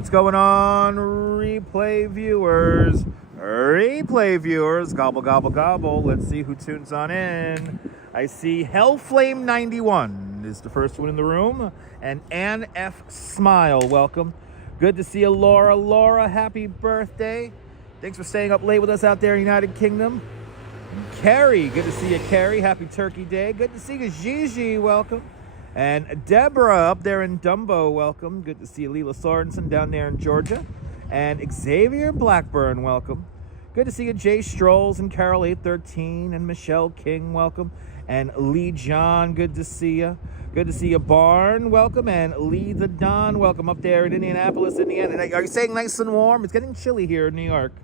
What's going on, replay viewers? Replay viewers, gobble, gobble, gobble. Let's see who tunes on in. I see Hellflame91 is the first one in the room. And Ann F. Smile, welcome. Good to see you, Laura. Laura, happy birthday. Thanks for staying up late with us out there in the United Kingdom. Carrie, good to see you, Carrie. Happy Turkey Day. Good to see you, Gigi, welcome. And Deborah up there in Dumbo, welcome. Good to see you, Leela Sorensen down there in Georgia. And Xavier Blackburn, welcome. Good to see you, Jay Strolls and Carol 813 and Michelle King, welcome. And Lee John, good to see you. Good to see you, Barn, welcome. And Lee the Don, welcome up there in Indianapolis, Indiana. Are you saying nice and warm? It's getting chilly here in New York.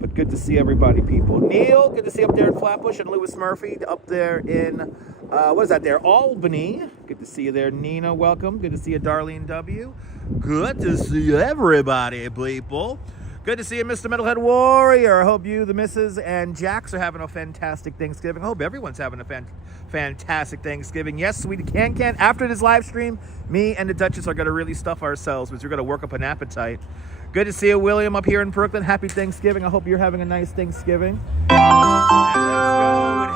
But good to see everybody, people. Neil, good to see you up there in Flatbush. And Lewis Murphy up there in, what is that there? Albany. Good to see you there, Nina, welcome. Good to see you, Darlene W. Good to see everybody, people. Good to see you, Mr. Metalhead Warrior. I hope you, the missus, and Jax are having a fantastic Thanksgiving. I hope everyone's having a fantastic Thanksgiving. Yes, we can. After this live stream, me and the Duchess are going to really stuff ourselves because we're going to work up an appetite. Good to see you, William, up here in Brooklyn. Happy Thanksgiving. I hope you're having a nice Thanksgiving. And let's go with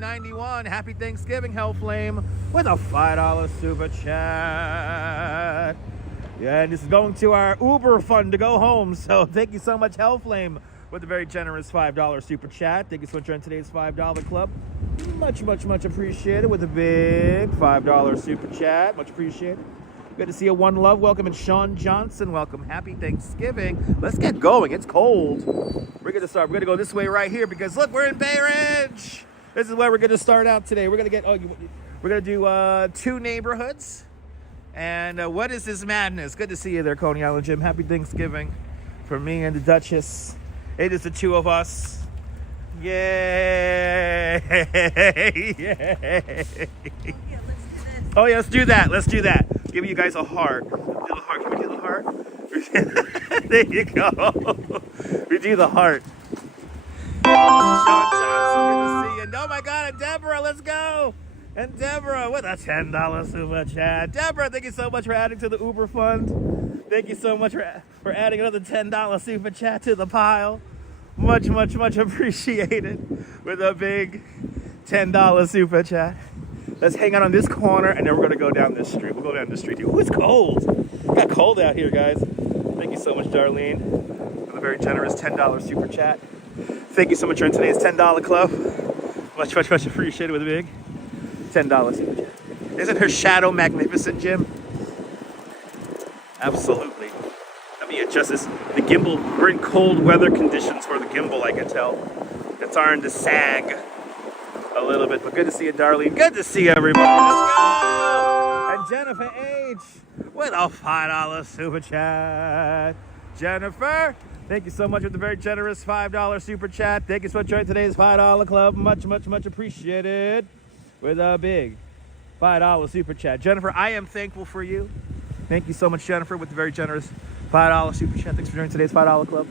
Hellflame91. Happy Thanksgiving, Hellflame, with a $5 super chat. Yeah, and this is going to our Uber fund to go home. So thank you so much, Hellflame, with a very generous $5 super chat. Thank you so much for today's $5 club. Much, much, much appreciated with a big $5 super chat. Much appreciated. Good to see you, One Love. Welcome. And Sean Johnson, welcome. Happy Thanksgiving. Let's get going. It's cold. We're going to start. We're going to go this way right here because, look, we're in Bay Ridge. This is where we're going to start out today. We're going to do 2 neighborhoods. And what is this madness? Good to see you there, Coney Island Jim. Happy Thanksgiving from me and the Duchess. It is the 2 of us. Yay! Yay! Oh, yeah, let's do that. Let's do that. Give you guys a heart. Do the heart. Can we do the heart? There you go. We do the heart. Sean Johnson, good to see you. And oh my God, and Deborah, let's go. And Deborah with a $10 super chat. Deborah, thank you so much for adding to the Uber fund. Thank you so much for adding another $10 super chat to the pile. Much, much, much appreciated with a big $10 super chat. Let's hang out on this corner, and then we're going to go down this street. We'll go down this street. Ooh, it's cold. It got cold out here, guys. Thank you so much, Darlene, for the very generous $10 super chat. Thank you so much for today's $10 club. Much, much, much appreciated with a big $10 super chat. Isn't her shadow magnificent, Jim? Absolutely. Let me adjust this. The gimbal, we're in cold weather conditions for the gimbal, I can tell. It's starting to sag a little bit, but good to see you, Darlene. Good to see everybody. Let's go! And Jennifer H. with a $5 super chat. Jennifer, thank you so much for the very generous $5 super chat. Thank you so much for joining today's $5 club. Much, much, much appreciated with a big $5 super chat. Jennifer, I am thankful for you. Thank you so much, Jennifer, with the very generous $5 super chat. Thanks for joining today's $5 club.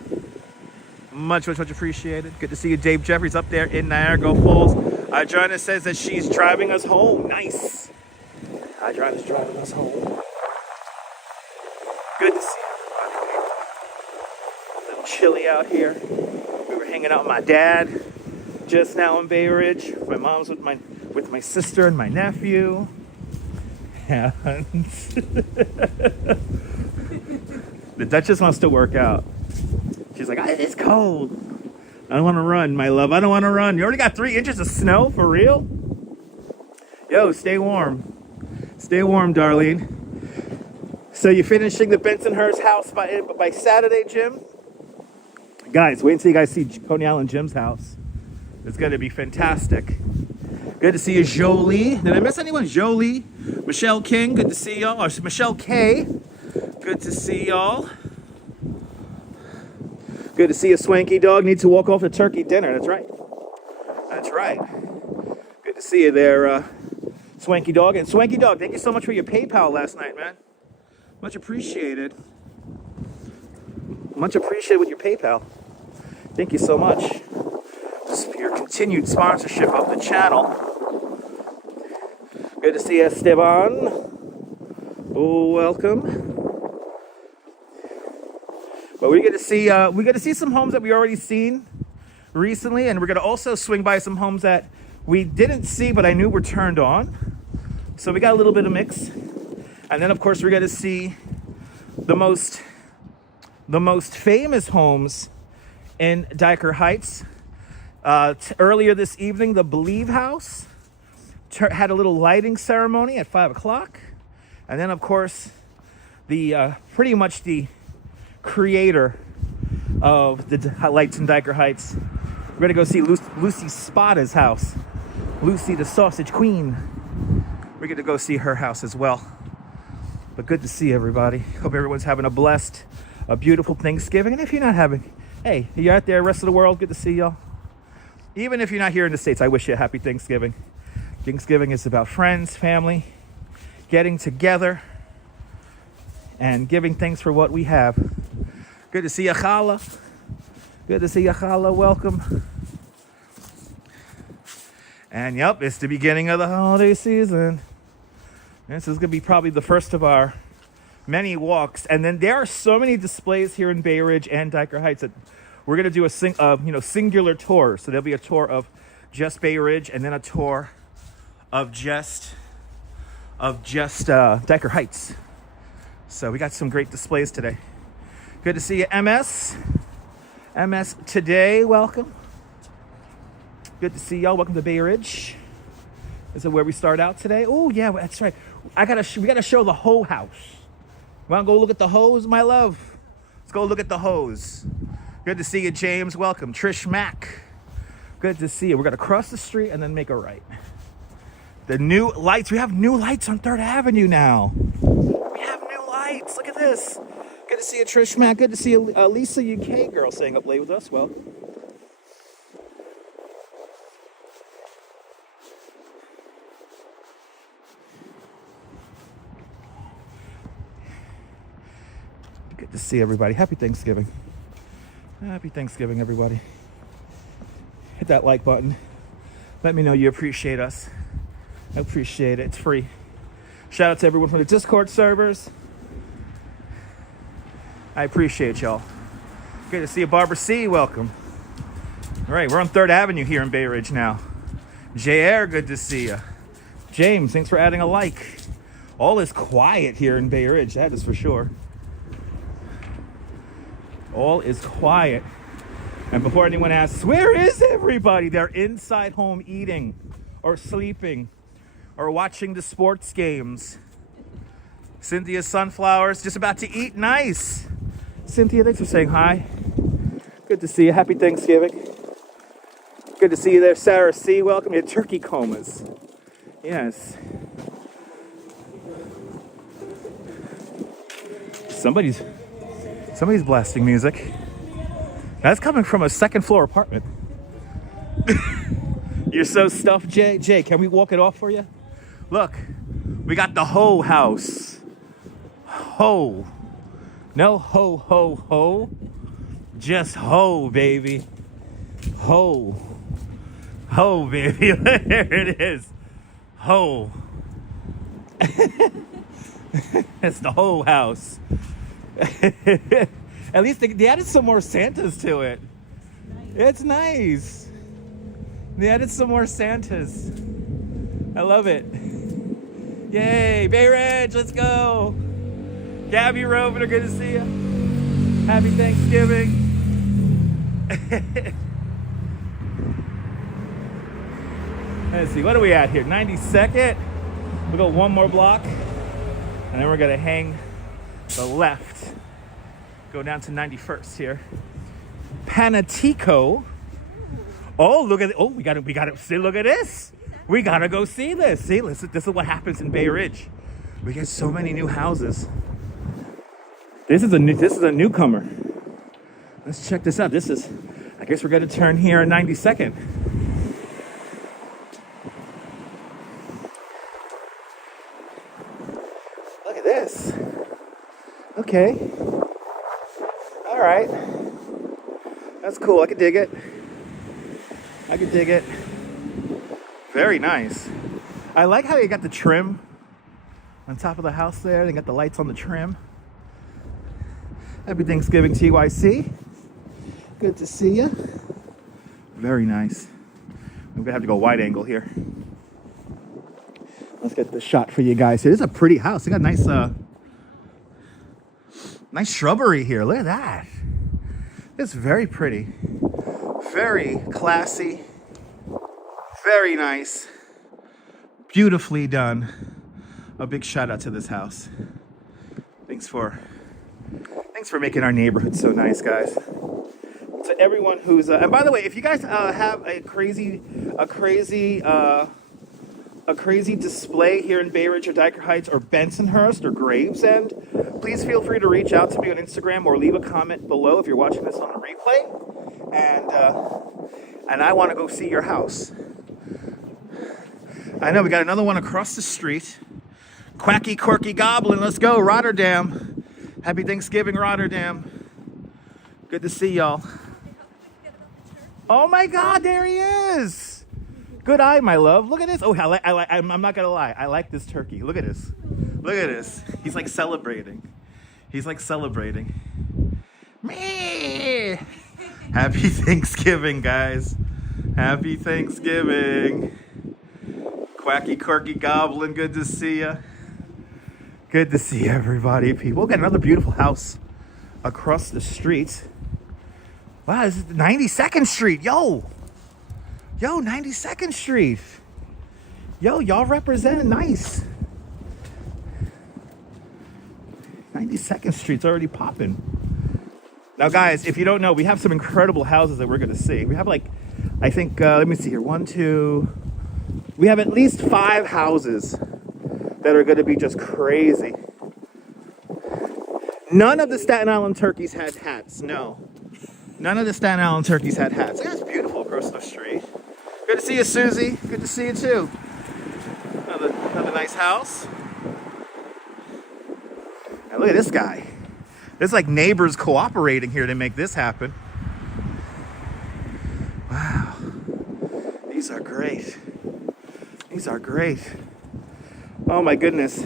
Much, much, much appreciated. Good to see you, Dave Jeffries, up there in Niagara Falls. Joanna says that she's driving us home. Nice. Joanna's driving us home. Good to see everybody. A little chilly out here. We were hanging out with my dad just now in Bay Ridge. My mom's with my sister and my nephew. And the Duchess wants to work out. She's like, it's cold. I don't want to run, my love. I don't want to run. You already got 3 inches of snow? For real? Yo, stay warm. Stay warm, Darlene. So you're finishing the Bensonhurst house by Saturday, Jim? Guys, wait until you guys see Coney Island Jim's house. It's going to be fantastic. Good to see you, Jolie. Did I miss anyone? Jolie. Michelle King, good to see y'all. Or Michelle K. Good to see y'all. Good to see you, Swanky Dog. Need to walk off to turkey dinner. That's right. That's right. Good to see you there, Swanky Dog. And Swanky Dog, thank you so much for your PayPal last night, man. Much appreciated. Much appreciated with your PayPal. Thank you so much for your continued sponsorship of the channel. Good to see you, Esteban. Oh, welcome. But we get to see some homes that we already seen recently, and we're gonna also swing by some homes that we didn't see but I knew were turned on. So we got a little bit of mix. And then of course we're gonna see the most famous homes in Dyker Heights. Earlier this evening, the Believe House had a little lighting ceremony at 5 o'clock. And then, of course, pretty much the creator of the lights in Dyker Heights. We're going to go see Lucy Spada's house. Lucy, the sausage queen. We're going to go see her house as well. But good to see everybody. Hope everyone's having a beautiful Thanksgiving. And if you're not having, hey, you're out there, rest of the world, good to see y'all. Even if you're not here in the States, I wish you a happy Thanksgiving. Thanksgiving is about friends, family, getting together, and giving thanks for what we have. Good to see you, Chala. Good to see you, Chala. Welcome. And yep, it's the beginning of the holiday season. This is going to be probably the first of our many walks. And then there are so many displays here in Bay Ridge and Dyker Heights that we're going to do a singular tour. So there'll be a tour of just Bay Ridge and then a tour of just Dyker Heights. So we got some great displays today. Good to see you, MS. MS today, welcome. Good to see y'all. Welcome to Bay Ridge. Is it where we start out today? Oh yeah, that's right. We gotta show the hoe house. Want to go look at the hose, my love? Let's go look at the hose. Good to see you, James. Welcome, Trish Mack. Good to see you. We're gonna cross the street and then make a right. The new lights. We have new lights on 3rd Avenue now. We have new lights. Look at this. Good to see you, Trish Mack. Good to see you, Lisa UK girl staying up late with us. Well. Good to see everybody. Happy Thanksgiving. Happy Thanksgiving, everybody. Hit that like button. Let me know you appreciate us. I appreciate it. It's free. Shout out to everyone from the Discord servers. I appreciate y'all. Good to see you, Barbara C. Welcome. All right, we're on 3rd Avenue here in Bay Ridge now. JR, good to see you. James, thanks for adding a like. All is quiet here in Bay Ridge, that is for sure. All is quiet. And before anyone asks, where is everybody? They're inside home eating or sleeping or watching the sports games. Cynthia's sunflowers just about to eat. Nice. Cynthia, thanks for saying hi. Good to see you. Happy Thanksgiving. Good to see you there, Sarah C. Welcome to Turkey Comas. Yes. Somebody's blasting music. That's coming from a 2nd floor apartment. You're so stuffed, Jay. Jay, can we walk it off for you? Look, we got the hoe house. Ho. No ho, ho, ho. Just ho, baby. Ho. Ho, baby. There it is. Ho. It's the hoe house. At least they added some more Santas to it. It's nice. They added some more Santas. I love it. Yay, Bay Ridge, let's go. Gabby Rovner, good to see you. Happy Thanksgiving. Let's see, what are we at here? 92nd. We'll go one more block, and then we're gonna hang the left. Go down to 91st here. Panatico. Oh, look at it. Oh, we gotta see. Look at this. We gotta go see this. See, listen, this is what happens in Bay Ridge. We get so many new houses. This is a newcomer. Let's check this out. I guess we're gonna turn here on 92nd. Look at this. Okay. All right. That's cool. I can dig it. Very nice. I like how you got the trim on top of the house there. They got the lights on the trim. Happy Thanksgiving, TYC. Good to see you. Very nice. I'm gonna have to go wide angle here. Let's get the shot for you guys here. This is a pretty house. They got nice, nice shrubbery here. Look at that. It's very pretty. Very classy. Very nice. Beautifully done. A big shout out to this house. Thanks for making our neighborhood so nice, guys. To everyone who's and by the way, if you guys have a crazy display here in Bay Ridge or Dyker Heights or Bensonhurst or Gravesend, please feel free to reach out to me on Instagram or leave a comment below if you're watching this on a replay, and I want to go see your house. I know we got another one across the street. Quacky Quirky Goblin, let's go, Rotterdam. Happy Thanksgiving, Rotterdam. Good to see y'all. Oh my God, there he is. Good eye, my love. Look at this. Oh, I'm not gonna lie. I like this turkey. Look at this. Look at this. He's like celebrating. He's like celebrating. Me. Happy Thanksgiving, guys. Happy Thanksgiving. Quacky Quirky Goblin, good to see ya. Good to see everybody, people. We've got another beautiful house across the street. Wow, this is 92nd Street. Yo, 92nd Street. Yo, y'all represent nice. 92nd Street's already popping. Now, guys, if you don't know, we have some incredible houses that we're going to see. We have I think, let me see here. We have at least 5 houses that are going to be just crazy. None of the Staten Island turkeys had hats. No. None of the Staten Island turkeys had hats. That's beautiful across the street. Good to see you, Susie. Good to see you, too. Another nice house. Now, look at this guy. There's like neighbors cooperating here to make this happen. Wow. These are great. These are great. Oh my goodness.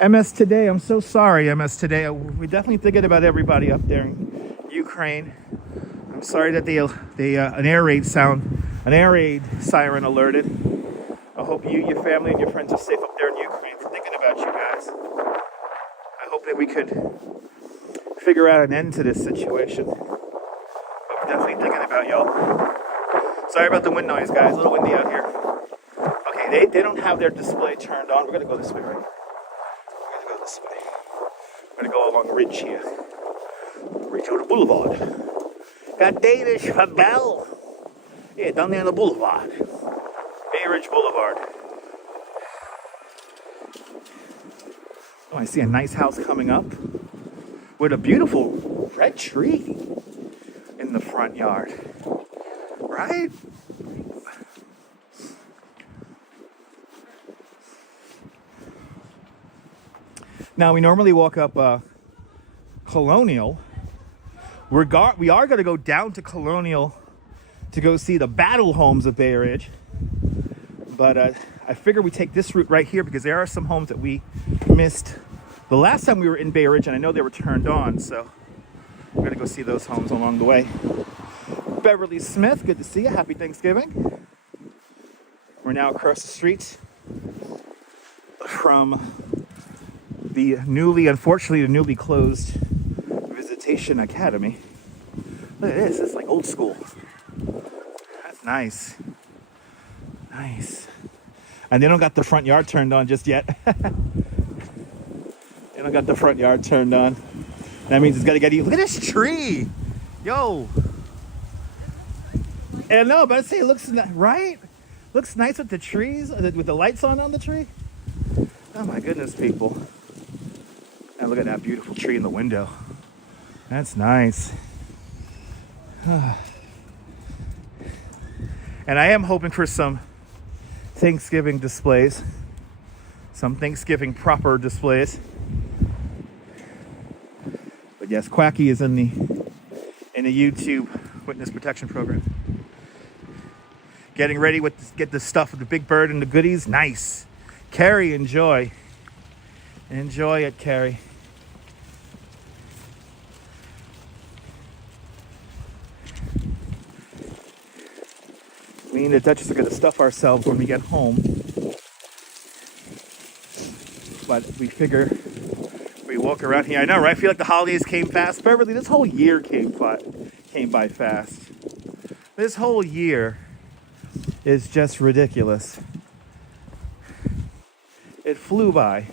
MS Today, I'm so sorry, MS Today. We're definitely thinking about everybody up there in Ukraine. I'm sorry that an air raid siren alerted. I hope you, your family, and your friends are safe up there in Ukraine. We're thinking about you guys. I hope that we could figure out an end to this situation. But we're definitely thinking about y'all. Sorry about the wind noise, guys. A little windy out here. Okay, they don't have their display turned on. We're going to go this way, right? We're going to go this way. We're going to go along Ridge here. Ridgewood Boulevard. Got Danish from Bell. Yeah, down there on the boulevard. Bay Ridge Boulevard. Oh, I see a nice house coming up with a beautiful red tree in the front yard. Right? Now, we normally walk up Colonial. We are going to go down to Colonial to go see the battle homes of Bay Ridge. But I figure we take this route right here because there are some homes that we missed the last time we were in Bay Ridge, and I know they were turned on. So we're going to go see those homes along the way. Beverly Smith, good to see you. Happy Thanksgiving. We're now across the street from the newly closed Visitation Academy. Look at this. It's like old school. That's nice. Nice. And they don't got the front yard turned on just yet. They don't got the front yard turned on. That means it's got to get you. Look at this tree. Yo. And no, but I say it looks right. Looks nice with the trees, with the lights on the tree. Oh my goodness, people. And look at that beautiful tree in the window. That's nice. And I am hoping for some Thanksgiving displays. Some Thanksgiving proper displays. But yes, Quacky is in the YouTube witness protection program. Getting ready get the stuff with the big bird and the goodies. Nice. Carrie, enjoy. Enjoy it, Carrie. Me and the Duchess are going to stuff ourselves when we get home. But we figure we walk around here. I know, right? I feel like the holidays came fast. Beverly, this whole year came by fast. This whole year is just ridiculous. It flew by.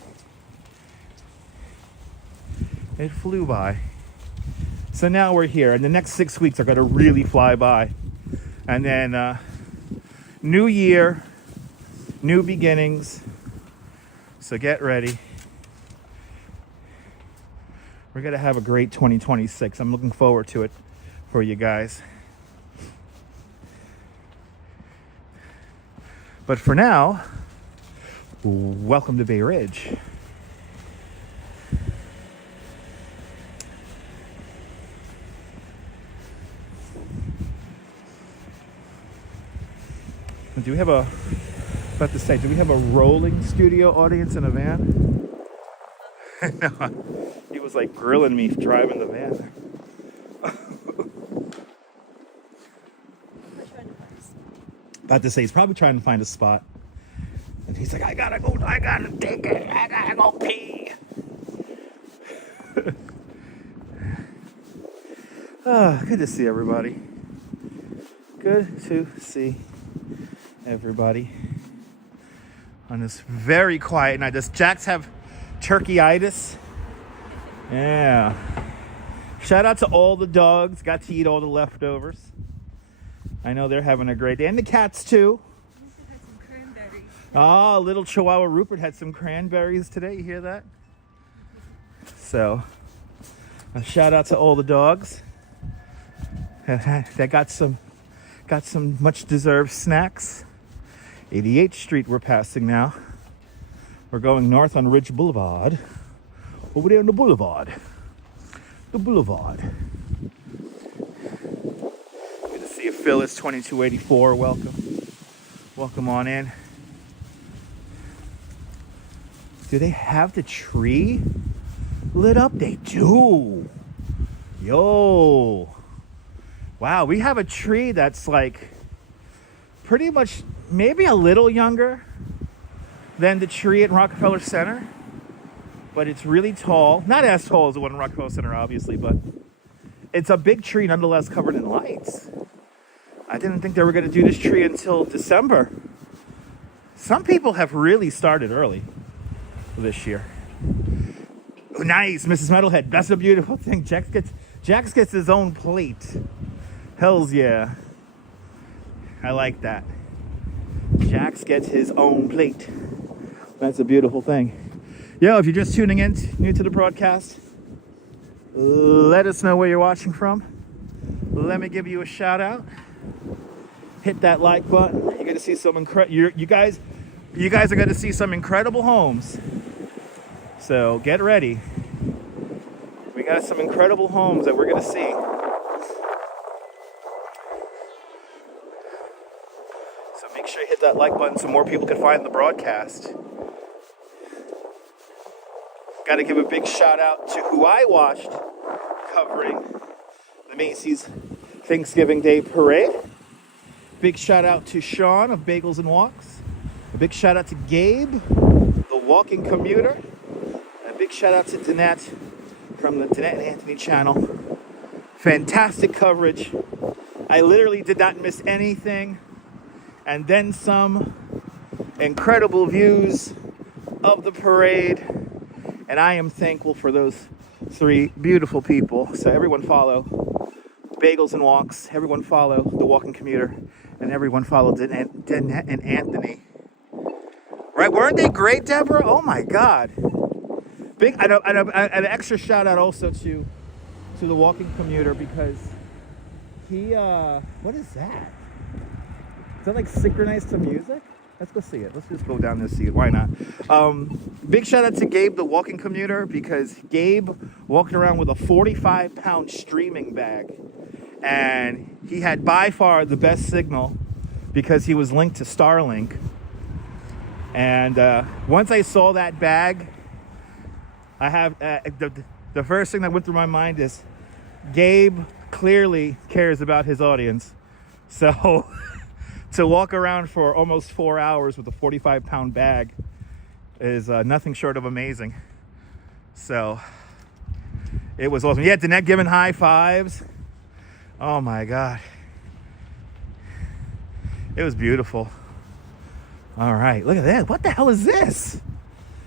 It flew by. So now we're here, and the next 6 weeks are going to really fly by. And then new year, new beginnings. So get ready. We're going to have a great 2026. I'm looking forward to it for you guys. But for now, welcome to Bay Ridge. Do we have a rolling studio audience in a van? No, he was like grilling me driving the van. About to say, he's probably trying to find a spot. And he's like, I gotta take it, I gotta go pee. Good to see everybody. Good to see everybody on this very quiet night. Does Jax have turkey-itis? Yeah. Shout out to all the dogs. Got to eat all the leftovers. I know they're having a great day. And the cats, too. Rupert had some cranberries. Oh, little Chihuahua Rupert had some cranberries today. You hear that? So, a shout out to all the dogs that got some much-deserved snacks. 88th Street we're passing now. We're going north on Ridge Boulevard. Over there on the boulevard. The boulevard. Good to see you, Phyllis, 2284. Welcome. Welcome on in. Do they have the tree lit up? They do. Yo. Wow, we have a tree that's like pretty much maybe a little younger than the tree at Rockefeller Center, but it's really tall. Not as tall as the one in Rockefeller Center, obviously, but it's a big tree nonetheless, covered in lights. I didn't think they were going to do this tree until December. Some people have really started early this year. Oh, nice, Mrs. Metalhead. That's a beautiful thing. Jax gets his own plate. Hells yeah. I like that. Jax gets his own plate. That's a beautiful thing. Yo, if you're just tuning in, new to the broadcast, let us know where you're watching from. Let me give you a shout out. Hit that like button. You're gonna see some you guys are gonna see some incredible homes. So get ready. We got some incredible homes that we're gonna see. Make sure you hit that like button so more people can find the broadcast. Got to give a big shout out to who I watched covering the Macy's Thanksgiving Day Parade. Big shout out to Sean of Bagels and Walks. A big shout out to Gabe, the walking commuter. And a big shout out to Danette from the Danette and Anthony channel. Fantastic coverage. I literally did not miss anything. And then some. Incredible views of the parade. And I am thankful for those three beautiful people. So everyone follow Bagels and Walks. Everyone follow the Walking Commuter. And everyone follow Danette and Anthony. Right? Weren't they great, Deborah? Oh my God. Big. An extra shout out also to the Walking Commuter because he. What is that? Is that like synchronized to music? Let's go see it. Let's just go down there and see it. Why not? Big shout out to Gabe, the Walking Commuter, because Gabe walked around with a 45-pound streaming bag. And he had by far the best signal because he was linked to Starlink. And once I saw that bag, I have the first thing that went through my mind is Gabe clearly cares about his audience. So to walk around for almost 4 hours with a 45-pound bag is nothing short of amazing. So it was awesome. Yeah, Danette giving high fives. Oh my God. It was beautiful. All right, look at that. What the hell is this?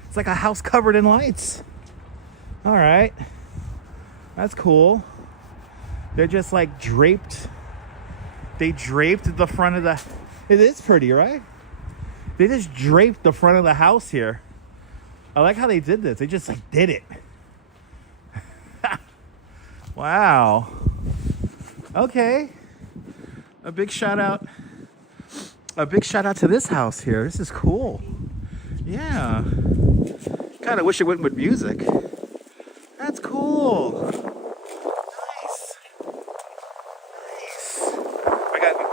It's like a house covered in lights. All right, that's cool. They're just like draped. They draped the front of the, it is pretty, right? They just draped the front of the house here. I like how they did this. They just like did it. Wow. Okay. A big shout out to this house here. This is cool. Yeah. Kind of wish it went with music. That's cool. Nice.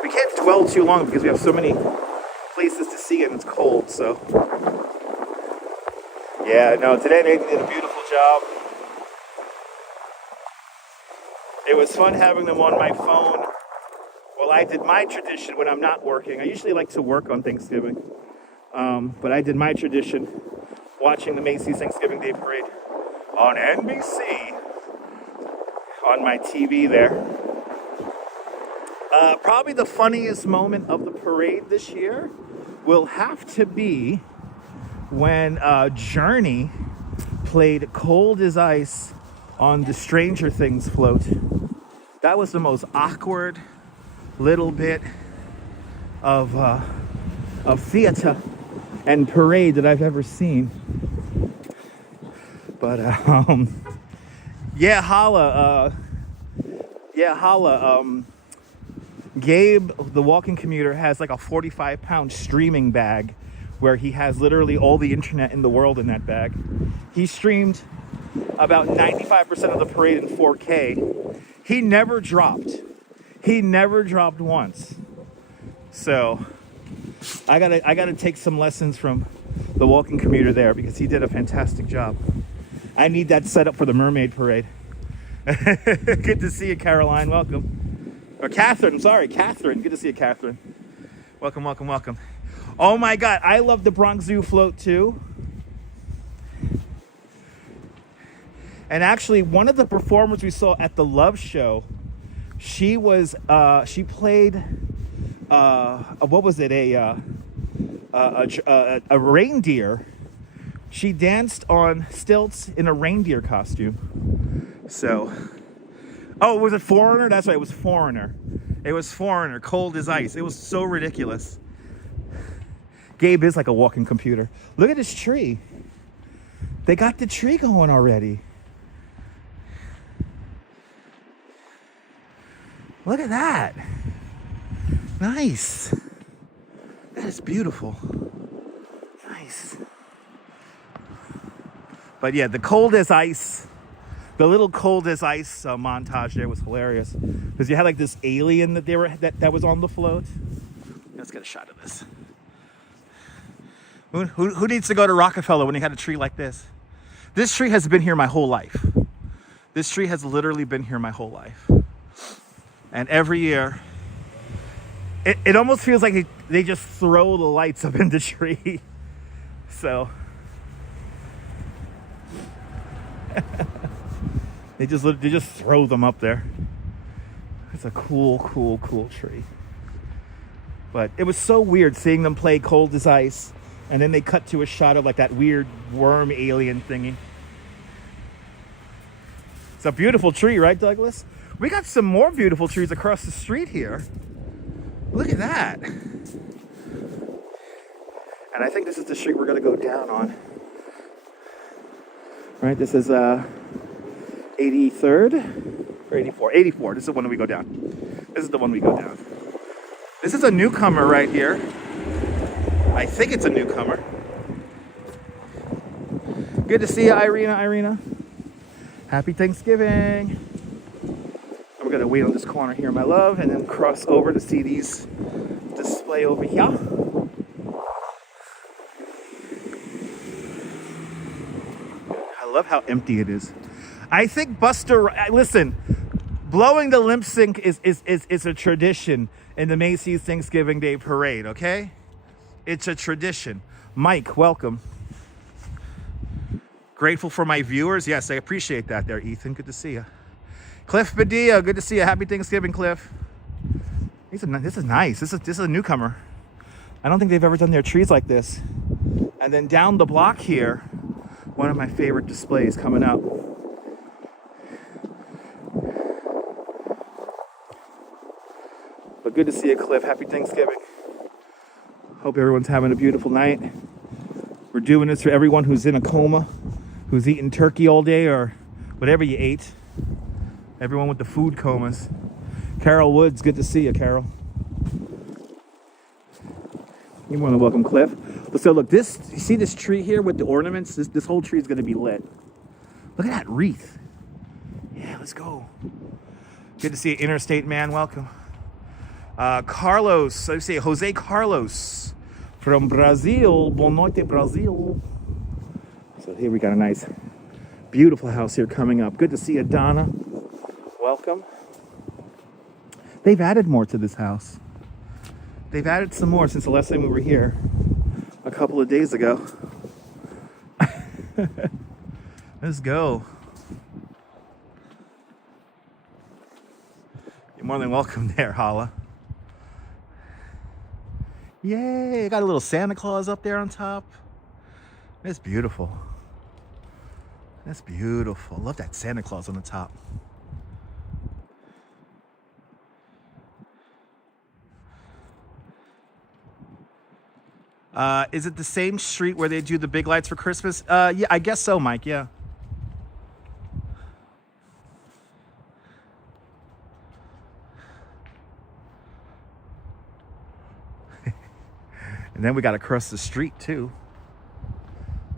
We can't dwell too long because we have so many places to see and it's cold, so. Yeah, no, today Nathan did a beautiful job. It was fun having them on my phone. Well, I did my tradition when I'm not working. I usually like to work on Thanksgiving. But I did my tradition watching the Macy's Thanksgiving Day Parade on NBC on my TV there. Probably the funniest moment of the parade this year will have to be when Journey played Cold as Ice on the Stranger Things float. That was the most awkward little bit of theater and parade that I've ever seen. But yeah, holla. Gabe, the walking commuter, has like a 45-pound streaming bag where he has literally all the internet in the world in that bag. He streamed about 95% of the parade in 4K. He never dropped. He never dropped once. So I gotta take some lessons from the walking commuter there because he did a fantastic job. I need that set up for the mermaid parade. Good to see you, Caroline. Welcome. Or Catherine, I'm sorry, Catherine. Good to see you, Catherine. Welcome, welcome, welcome. Oh my God, I love the Bronx Zoo float too. And actually, one of the performers we saw at the Love Show, she played, what was it? A reindeer. She danced on stilts in a reindeer costume. So, oh, was it Foreigner? That's right, it was Foreigner. It was Foreigner, Cold as Ice. It was so ridiculous. Gabe is like a walking computer. Look at this tree. They got the tree going already. Look at that. Nice. That is beautiful. Nice. But yeah, the Cold as Ice, the little Cold as Ice montage there was hilarious. Because you had like this alien that was on the float. Let's get a shot of this. Who needs to go to Rockefeller when you had a tree like this? This tree has been here my whole life. This tree has literally been here my whole life. And every year, it almost feels like they just throw the lights up in the tree. So, they just throw them up there. It's a cool tree. But it was so weird seeing them play Cold as Ice, and then they cut to a shot of like that weird worm alien thingy. It's a beautiful tree, right, Douglas? We got some more beautiful trees across the street here. Look at that. And I think this is the street we're gonna go down on. Right, this is 83rd or 84? 84, this is the one we go down. This is the one we go down. This is a newcomer right here. I think it's a newcomer. Good to see you, Irina. Happy Thanksgiving. We're gonna wait on this corner here, my love, and then cross over to see these display over here. I love how empty it is. I think listen, blowing the lip sync is a tradition in the Macy's Thanksgiving Day Parade, okay? It's a tradition. Mike, welcome. Grateful for my viewers. Yes, I appreciate that there, Ethan. Good to see you. Cliff Padilla, good to see you. Happy Thanksgiving, Cliff. This is nice. This is a newcomer. I don't think they've ever done their trees like this. And then down the block here, one of my favorite displays coming up. But good to see you, Cliff. Happy Thanksgiving. Hope everyone's having a beautiful night. We're doing this for everyone who's in a coma, who's eating turkey all day or whatever you ate. Everyone with the food comas. Carol Woods, good to see you, Carol. You're more than welcome, Cliff. So look, you see this tree here with the ornaments? This whole tree is going to be lit. Look at that wreath. Yeah, let's go. Good to see you, Interstate Man. Welcome. Carlos, I say Jose Carlos from Brazil. Boa noite, Brazil. So here we got a nice, beautiful house here coming up. Good to see you, Donna. Welcome. They've added more to this house. They've added some more since the last time we were here a couple of days ago. Let's go. You're more than welcome there, Hala. Yay, got a little Santa Claus up there on top. That's beautiful. That's beautiful. Love that Santa Claus on the top. Is it the same street where they do the big lights for Christmas? Yeah, I guess so, Mike, yeah. And then we got across the street, too.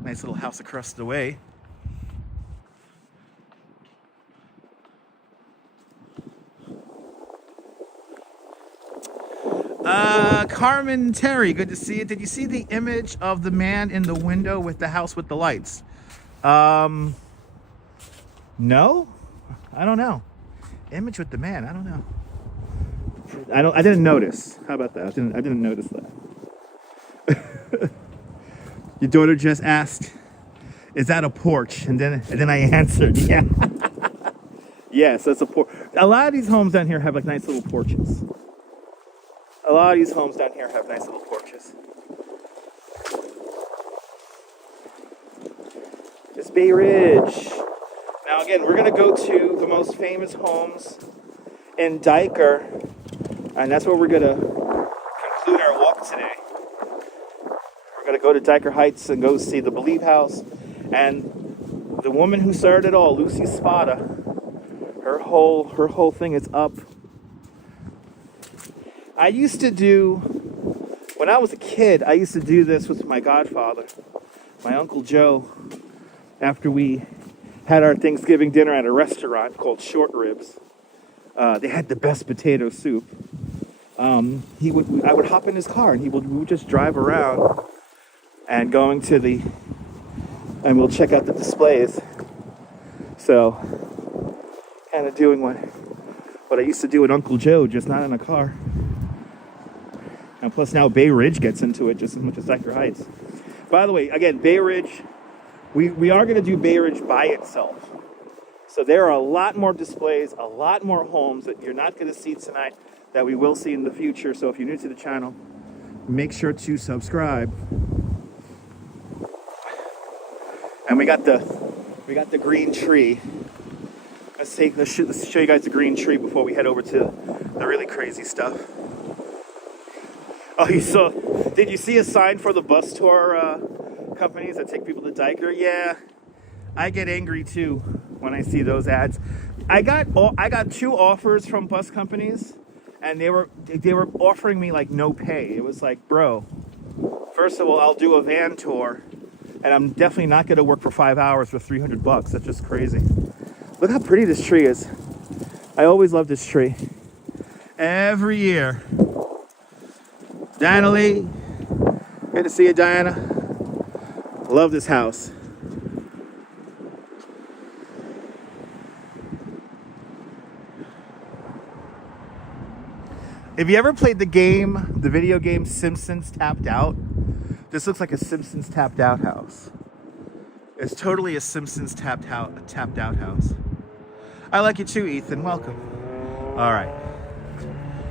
Nice little house across the way. Carmen Terry, good to see you. Did you see the image of the man in the window with the house with the lights? No? I don't know. Image with the man, I don't know. I didn't notice. How about that? I didn't notice that. Your daughter just asked, is that a porch? And then I answered, yeah. Yes, that's a porch. A lot of these homes down here have like nice little porches. A lot of these homes down here have nice little porches. It's Bay Ridge. Now again, we're gonna go to the most famous homes in Dyker, and that's where we're gonna conclude our walk today. We're gonna go to Dyker Heights and go see the Believe House, and the woman who started it all, Lucy Spada. Her whole thing is up. I used to do, when I was a kid, I used to do this with my godfather, my Uncle Joe, after we had our Thanksgiving dinner at a restaurant called Short Ribs. They had the best potato soup. I would hop in his car and we would just drive around and and we'll check out the displays. So, kind of doing what I used to do with Uncle Joe, just not in a car. And plus now Bay Ridge gets into it just as much as Dyker Heights. By the way, again, Bay Ridge, we are going to do Bay Ridge by itself. So there are a lot more displays, a lot more homes that you're not going to see tonight that we will see in the future. So if you're new to the channel, make sure to subscribe. And we got the green tree. Let's show you guys the green tree before we head over to the really crazy stuff. Oh, did you see a sign for the bus tour companies that take people to Dyker? Yeah, I get angry too when I see those ads. I got 2 offers from bus companies, and they were offering me like no pay. It was like, bro, first of all, I'll do a van tour, and I'm definitely not going to work for 5 hours for $300. That's just crazy. Look how pretty this tree is. I always love this tree. Every year. Diana Lee, good to see you, Diana. Love this house. If you ever played the game, the video game Simpsons Tapped Out, this looks like a Simpsons Tapped Out house. It's totally a Simpsons tapped out house. I like you too, Ethan. Welcome. All right.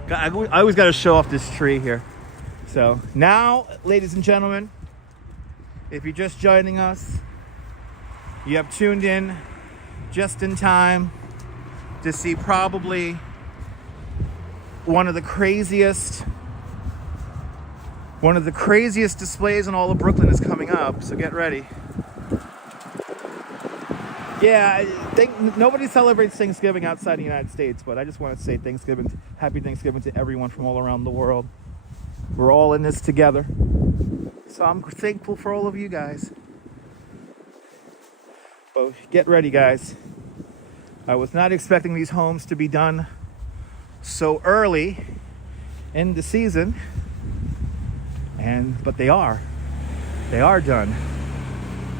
I always got to show off this tree here. So now, ladies and gentlemen, if you're just joining us, you have tuned in just in time to see probably one of the craziest displays in all of Brooklyn is coming up. So get ready. Yeah, nobody celebrates Thanksgiving outside the United States, but I just want to say happy Thanksgiving to everyone from all around the world. We're all in this together. So I'm thankful for all of you guys. But get ready, guys. I was not expecting these homes to be done so early in the season, but they are. They are done.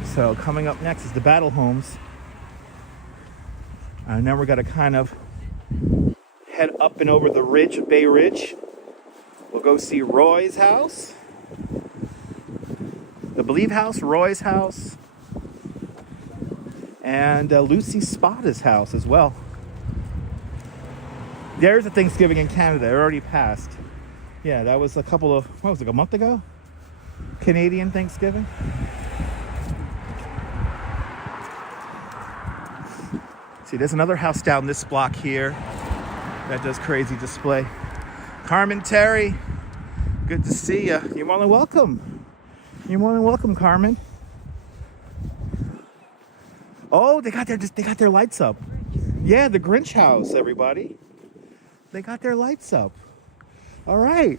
So coming up next is the Battle Homes. And then we're going to kind of head up and over the ridge, Bay Ridge. We'll go see Roy's house. The Believe house, Roy's house. And Lucy Spada's house as well. There's a Thanksgiving in Canada. It already passed. Yeah, that was a month ago? Canadian Thanksgiving. See, there's another house down this block here that does crazy display. Carmen Terry, good to see you. You're more than welcome. You're more than welcome, Carmen. Oh, they got their lights up. Yeah, the Grinch house, everybody. They got their lights up. All right.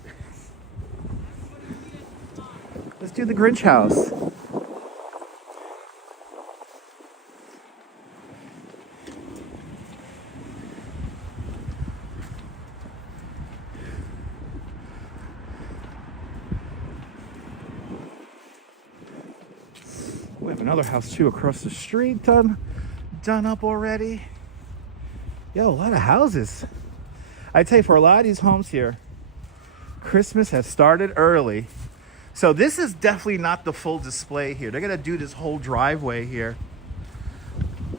Let's do the Grinch house. We have another house too across the street done up already. Yo, a lot of houses. I tell you, for a lot of these homes here, Christmas has started early. So this is definitely not the full display here. They're gonna do this whole driveway here.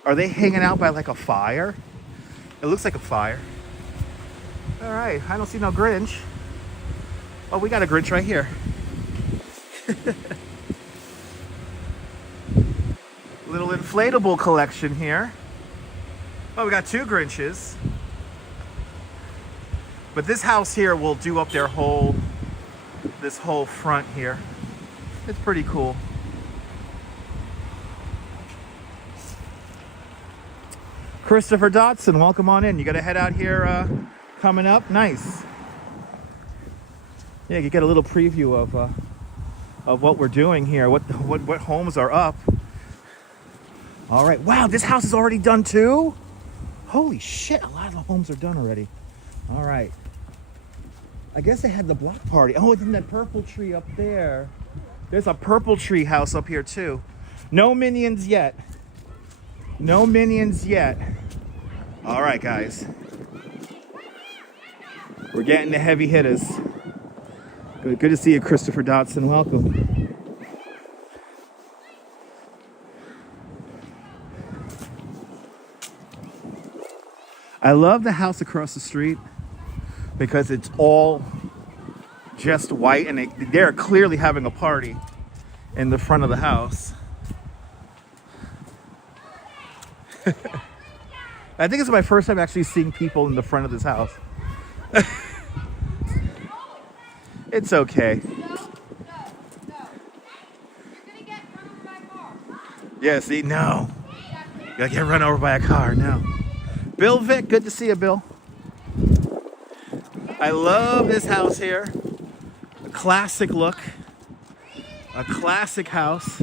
Are they hanging out by like a fire? It looks like a fire. All right, I don't see no Grinch. Oh, we got a Grinch right here. Little inflatable collection here. Oh, we got two Grinches. But this house here will do up this whole front here. It's pretty cool. Christopher Dotson, welcome on in. You got to head out here coming up. Nice. Yeah, you get a little preview of what we're doing here, what homes are up. All right. Wow, this house is already done too? Holy shit, a lot of the homes are done already. All right. I guess they had the block party. Oh, it's in that purple tree up there. There's a purple tree house up here too. No minions yet. No minions yet. All right, guys. We're getting the heavy hitters. Good to see you, Christopher Dotson. Welcome. I love the house across the street because it's all just white and they're clearly having a party in the front of the house. I think it's my first time actually seeing people in the front of this house. It's okay. Yeah, see, no. You gotta get run over by a car, no. Bill Vick, good to see you, Bill. I love this house here. A classic look. A classic house.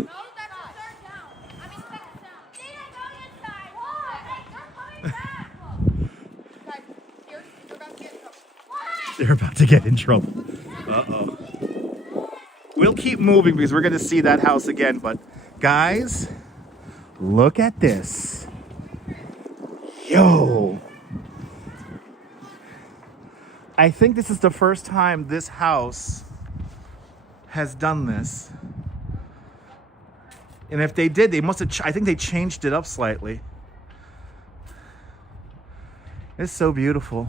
They're about to get in trouble. Uh-oh. We'll keep moving because we're going to see that house again. But guys, look at this. I think this is the first time this house has done this. And if they did, they must have, I think they changed it up slightly. It's so beautiful.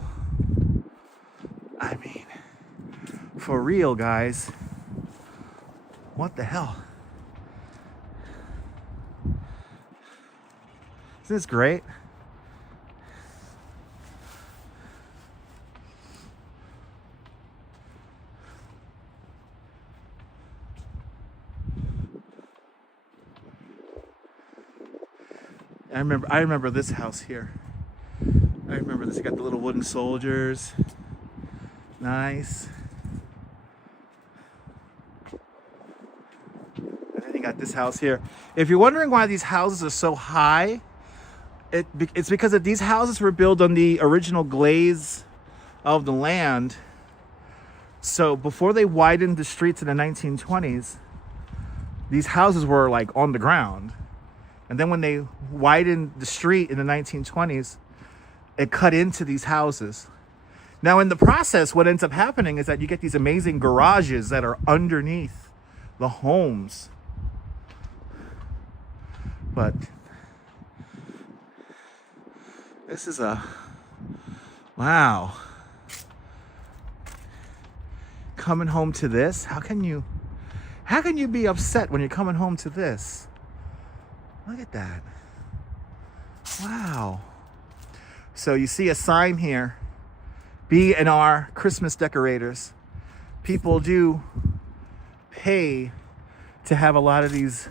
I mean, for real, guys. What the hell? Isn't this great? I remember this house here. I remember this. You got the little wooden soldiers. Nice. And then you got this house here. If you're wondering why these houses are so high, it's because these houses were built on the original glaze of the land. So before they widened the streets in the 1920s, these houses were like on the ground. And then when they widened the street in the 1920s, it cut into these houses. Now in the process, what ends up happening is that you get these amazing garages that are underneath the homes. But this is wow. Coming home to this? How can you be upset when you're coming home to this? Look at that. Wow. So you see a sign here, B&R Christmas decorators. People do pay to have a lot of these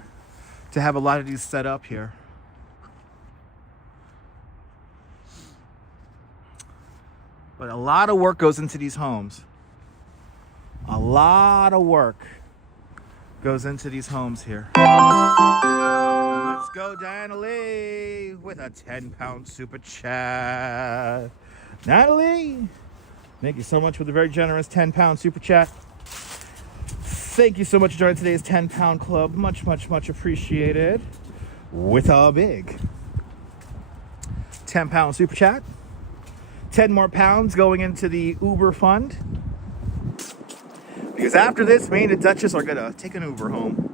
set up here. But a lot of work goes into these homes. A lot of work goes into these homes here. Let's go, Diana Lee, with a 10-pound super chat. Natalie, thank you so much for the very generous 10-pound super chat. Thank you so much for joining today's 10-pound club. Much, much, much appreciated. With a big 10-pound super chat. 10 more pounds going into the Uber fund. Because after this, me and the Duchess are gonna take an Uber home.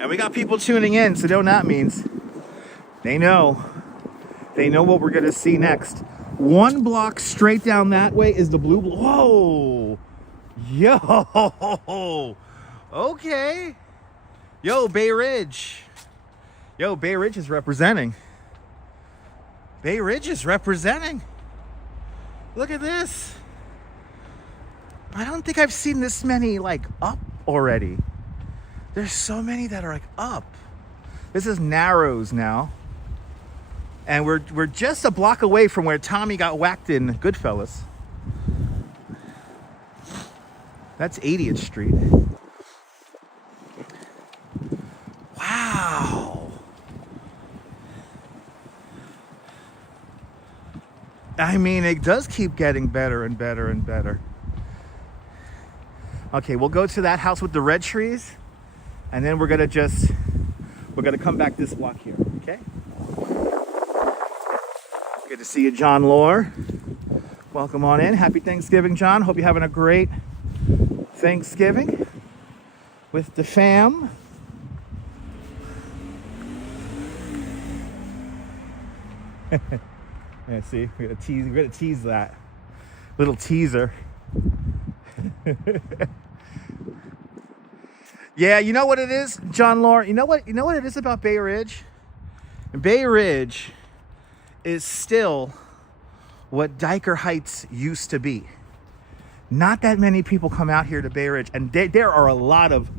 And we got people tuning in, so know what that means. They know what we're gonna see next. One block straight down that way is the blue. Whoa! Yo! Okay. Yo, Bay Ridge. Yo, Bay Ridge is representing. Bay Ridge is representing. Look at this. I don't think I've seen this many like up already. There's so many that are like up. This is Narrows now. And we're just a block away from where Tommy got whacked in Goodfellas. That's 80th Street. Wow. I mean, it does keep getting better and better and better. Okay, we'll go to that house with the red trees, and then we're gonna come back this block here, okay? Good to see you, John Lore. Welcome on in. Happy Thanksgiving, John. Hope you're having a great Thanksgiving with the fam. Yeah, see, we're gonna tease that little teaser. Yeah, you know what it is, John Lore? You know what it is about Bay Ridge? Bay Ridge is still what Dyker Heights used to be. Not that many people come out here to Bay Ridge, and there are a lot of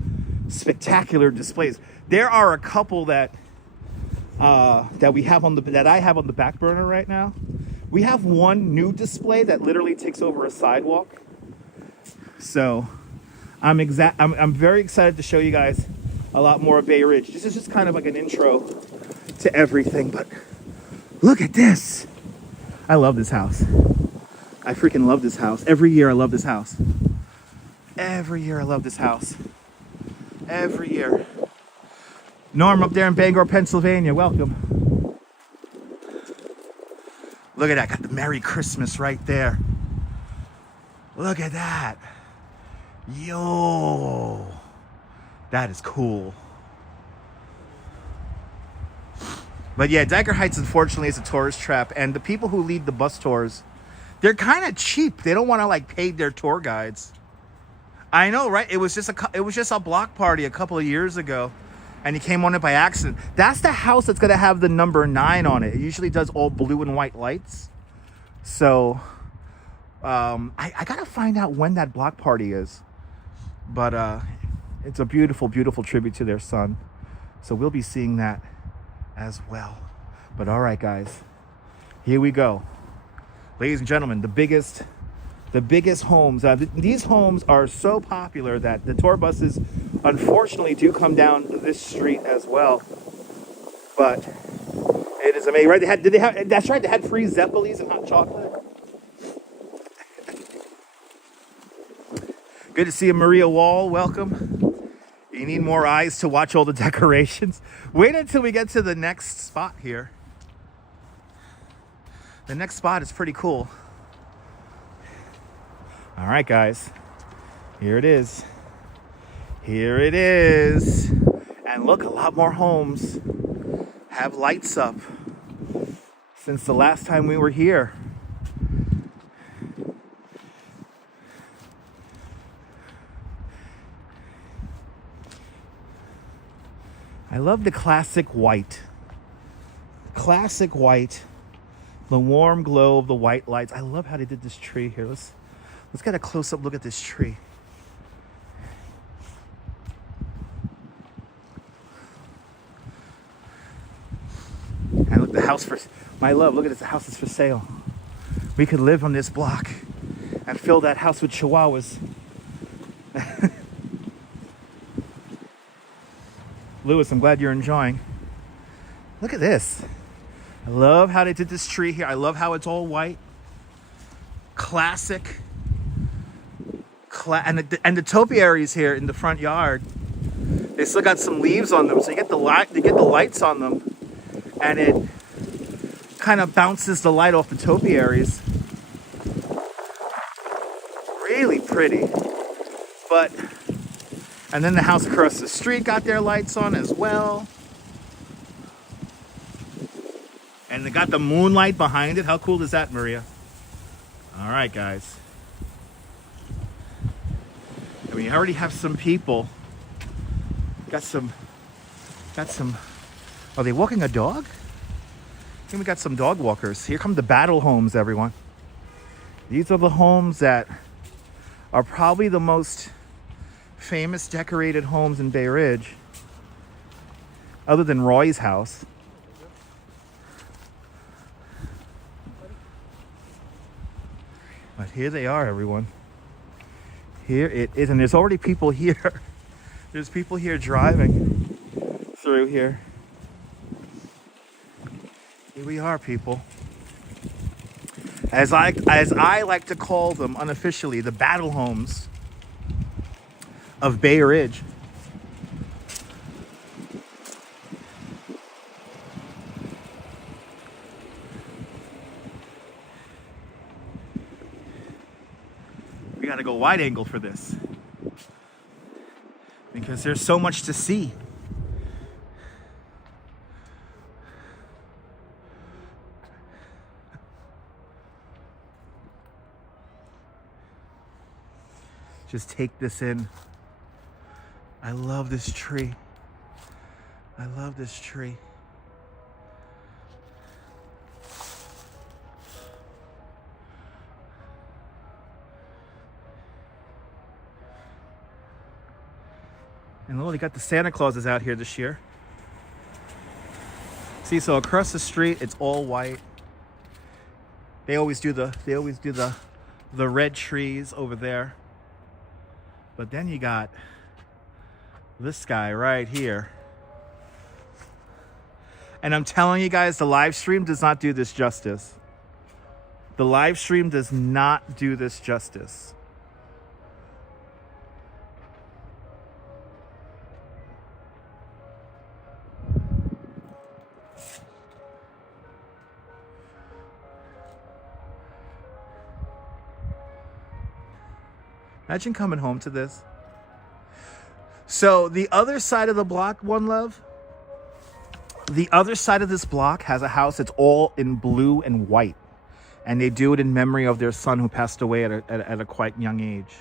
spectacular displays. There are a couple that I have on the back burner right now. We have one new display that literally takes over a sidewalk. So I'm very excited to show you guys a lot more of Bay Ridge. This is just kind of like an intro to everything, but look at this. I love this house. I freaking love this house. Every year I love this house. Every year I love this house. Every year. Norm up there in Bangor, Pennsylvania, welcome. Look at that. Got the Merry Christmas right there. Look at that. Yo. That is cool. But yeah, Dyker Heights, unfortunately, is a tourist trap. And the people who lead the bus tours, they're kind of cheap. They don't want to like pay their tour guides. I know, right? It was just a block party a couple of years ago, and he came on it by accident. That's the house that's gonna have the number 9 on it. It usually does all blue and white lights. So I gotta find out when that block party is. But it's a beautiful, beautiful tribute to their son. So we'll be seeing that as well. But all right, guys, here we go. Ladies and gentlemen, the biggest homes. These homes are so popular that the tour buses, unfortunately, do come down this street as well. But it is amazing, right? That's right. They had free Zeppelis and hot chocolate. Good to see you, Maria Wall. Welcome. You need more eyes to watch all the decorations. Wait until we get to the next spot here. The next spot is pretty cool. All right, guys, here it is. Here it is. And look, a lot more homes have lights up since the last time we were here. I love the classic white. Classic white. The warm glow of the white lights. I love how they did this tree here. Let's get a close-up look at this tree. And look, the house for my love. Look at this. The house is for sale. We could live on this block and fill that house with chihuahuas. Lewis, I'm glad you're enjoying. Look at this. I love how they did this tree here. I love how it's all white. Classic. And the topiaries here in the front yard, they still got some leaves on them, so you get the lights on them, and it kind of bounces the light off the topiaries. Really pretty. And then the house across the street got their lights on as well. And they got the moonlight behind it. How cool is that, Maria? All right, guys. And we already have some people. Got some. Are they walking a dog? I think we got some dog walkers. Here come the battle homes, everyone. These are the homes that are probably the most famous decorated homes in Bay Ridge, other than Roy's house. But here they are, everyone. Here it is, and there's already people here. There's people here driving through here. Here we are, people. As I like to call them unofficially, the battle homes of Bay Ridge. We gotta go wide angle for this because there's so much to see. Just take this in. I love this tree. I love this tree. And look, they got the Santa Clauses out here this year. See, so across the street, it's all white. They always do the red trees over there. But then you got this guy right here. And I'm telling you guys, the live stream does not do this justice. The live stream does not do this justice. Imagine coming home to this. So the other side of the block, One Love, the other side of this block has a house that's all in blue and white. And they do it in memory of their son who passed away at a quite young age.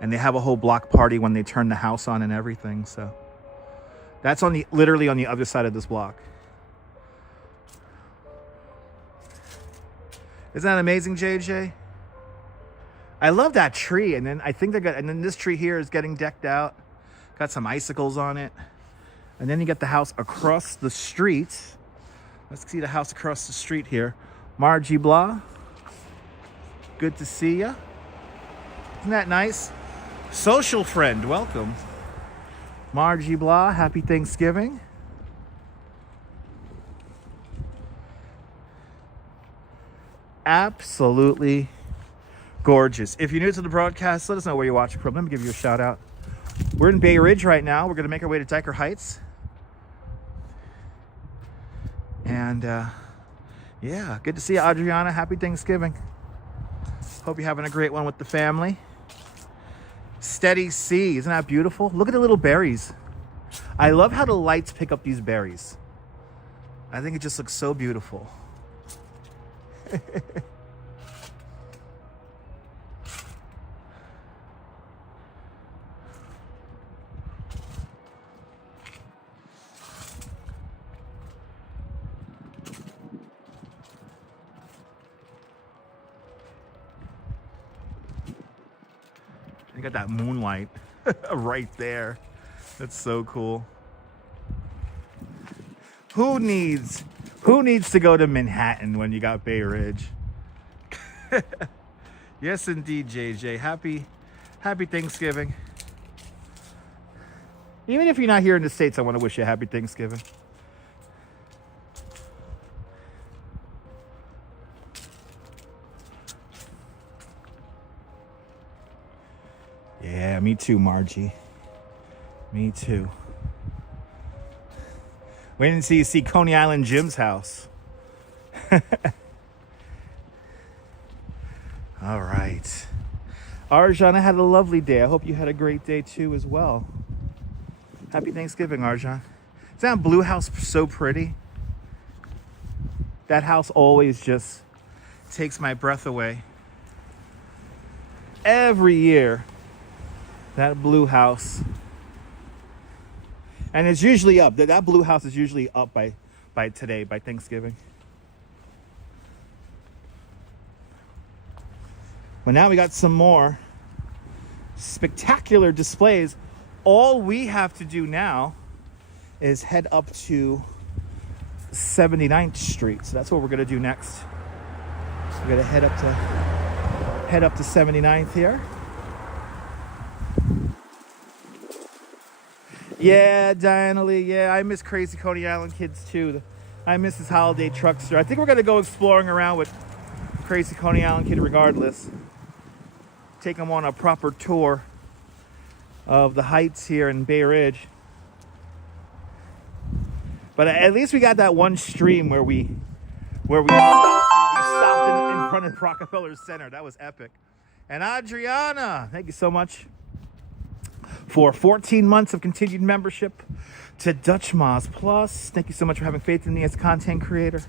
And they have a whole block party when they turn the house on and everything. So that's literally on the other side of this block. Isn't that amazing, JJ? I love that tree. And then I think and then this tree here is getting decked out. Got some icicles on it. And then you get the house across the street. Let's see the house across the street here. Margie Blah. Good to see ya. Isn't that nice? Social friend, welcome. Margie Blah, happy Thanksgiving. Absolutely gorgeous. If you're new to the broadcast, let us know where you're watching from. Let me give you a shout out. We're in Bay Ridge right now. We're going to make our way to Dyker Heights. And yeah, good to see you, Adriana. Happy Thanksgiving. Hope you're having a great one with the family. Steady sea, isn't that beautiful? Look at the little berries. I love how the lights pick up these berries. I think it just looks so beautiful. You got that moonlight right there. That's so cool. Who needs to go to Manhattan when you got Bay Ridge? Yes, indeed, JJ. Happy Thanksgiving. Even if you're not here in the States, I want to wish you a happy Thanksgiving. Yeah, me too, Margie. Me too. Wait until you see Coney Island Jim's house. All right. Arjan, I had a lovely day. I hope you had a great day too as well. Happy Thanksgiving, Arjan. Isn't that blue house so pretty? That house always just takes my breath away. Every year, that blue house. And it's usually up. That blue house is usually up by today, by Thanksgiving. Well, now we got some more spectacular displays. All we have to do now is head up to 79th Street. So that's what we're going to do next. We're going to head up to 79th here. Yeah, Diana Lee. Yeah, I miss Crazy Coney Island kids too. I miss his holiday truckster. I think we're gonna go exploring around with Crazy Coney Island kid regardless. Take him on a proper tour of the Heights here in Bay Ridge. But at least we got that one stream where we stopped in front of Rockefeller Center. That was epic. And Adriana, thank you so much for 14 months of continued membership to Dutch Moz Plus. Thank you so much for having faith in me as a content creator.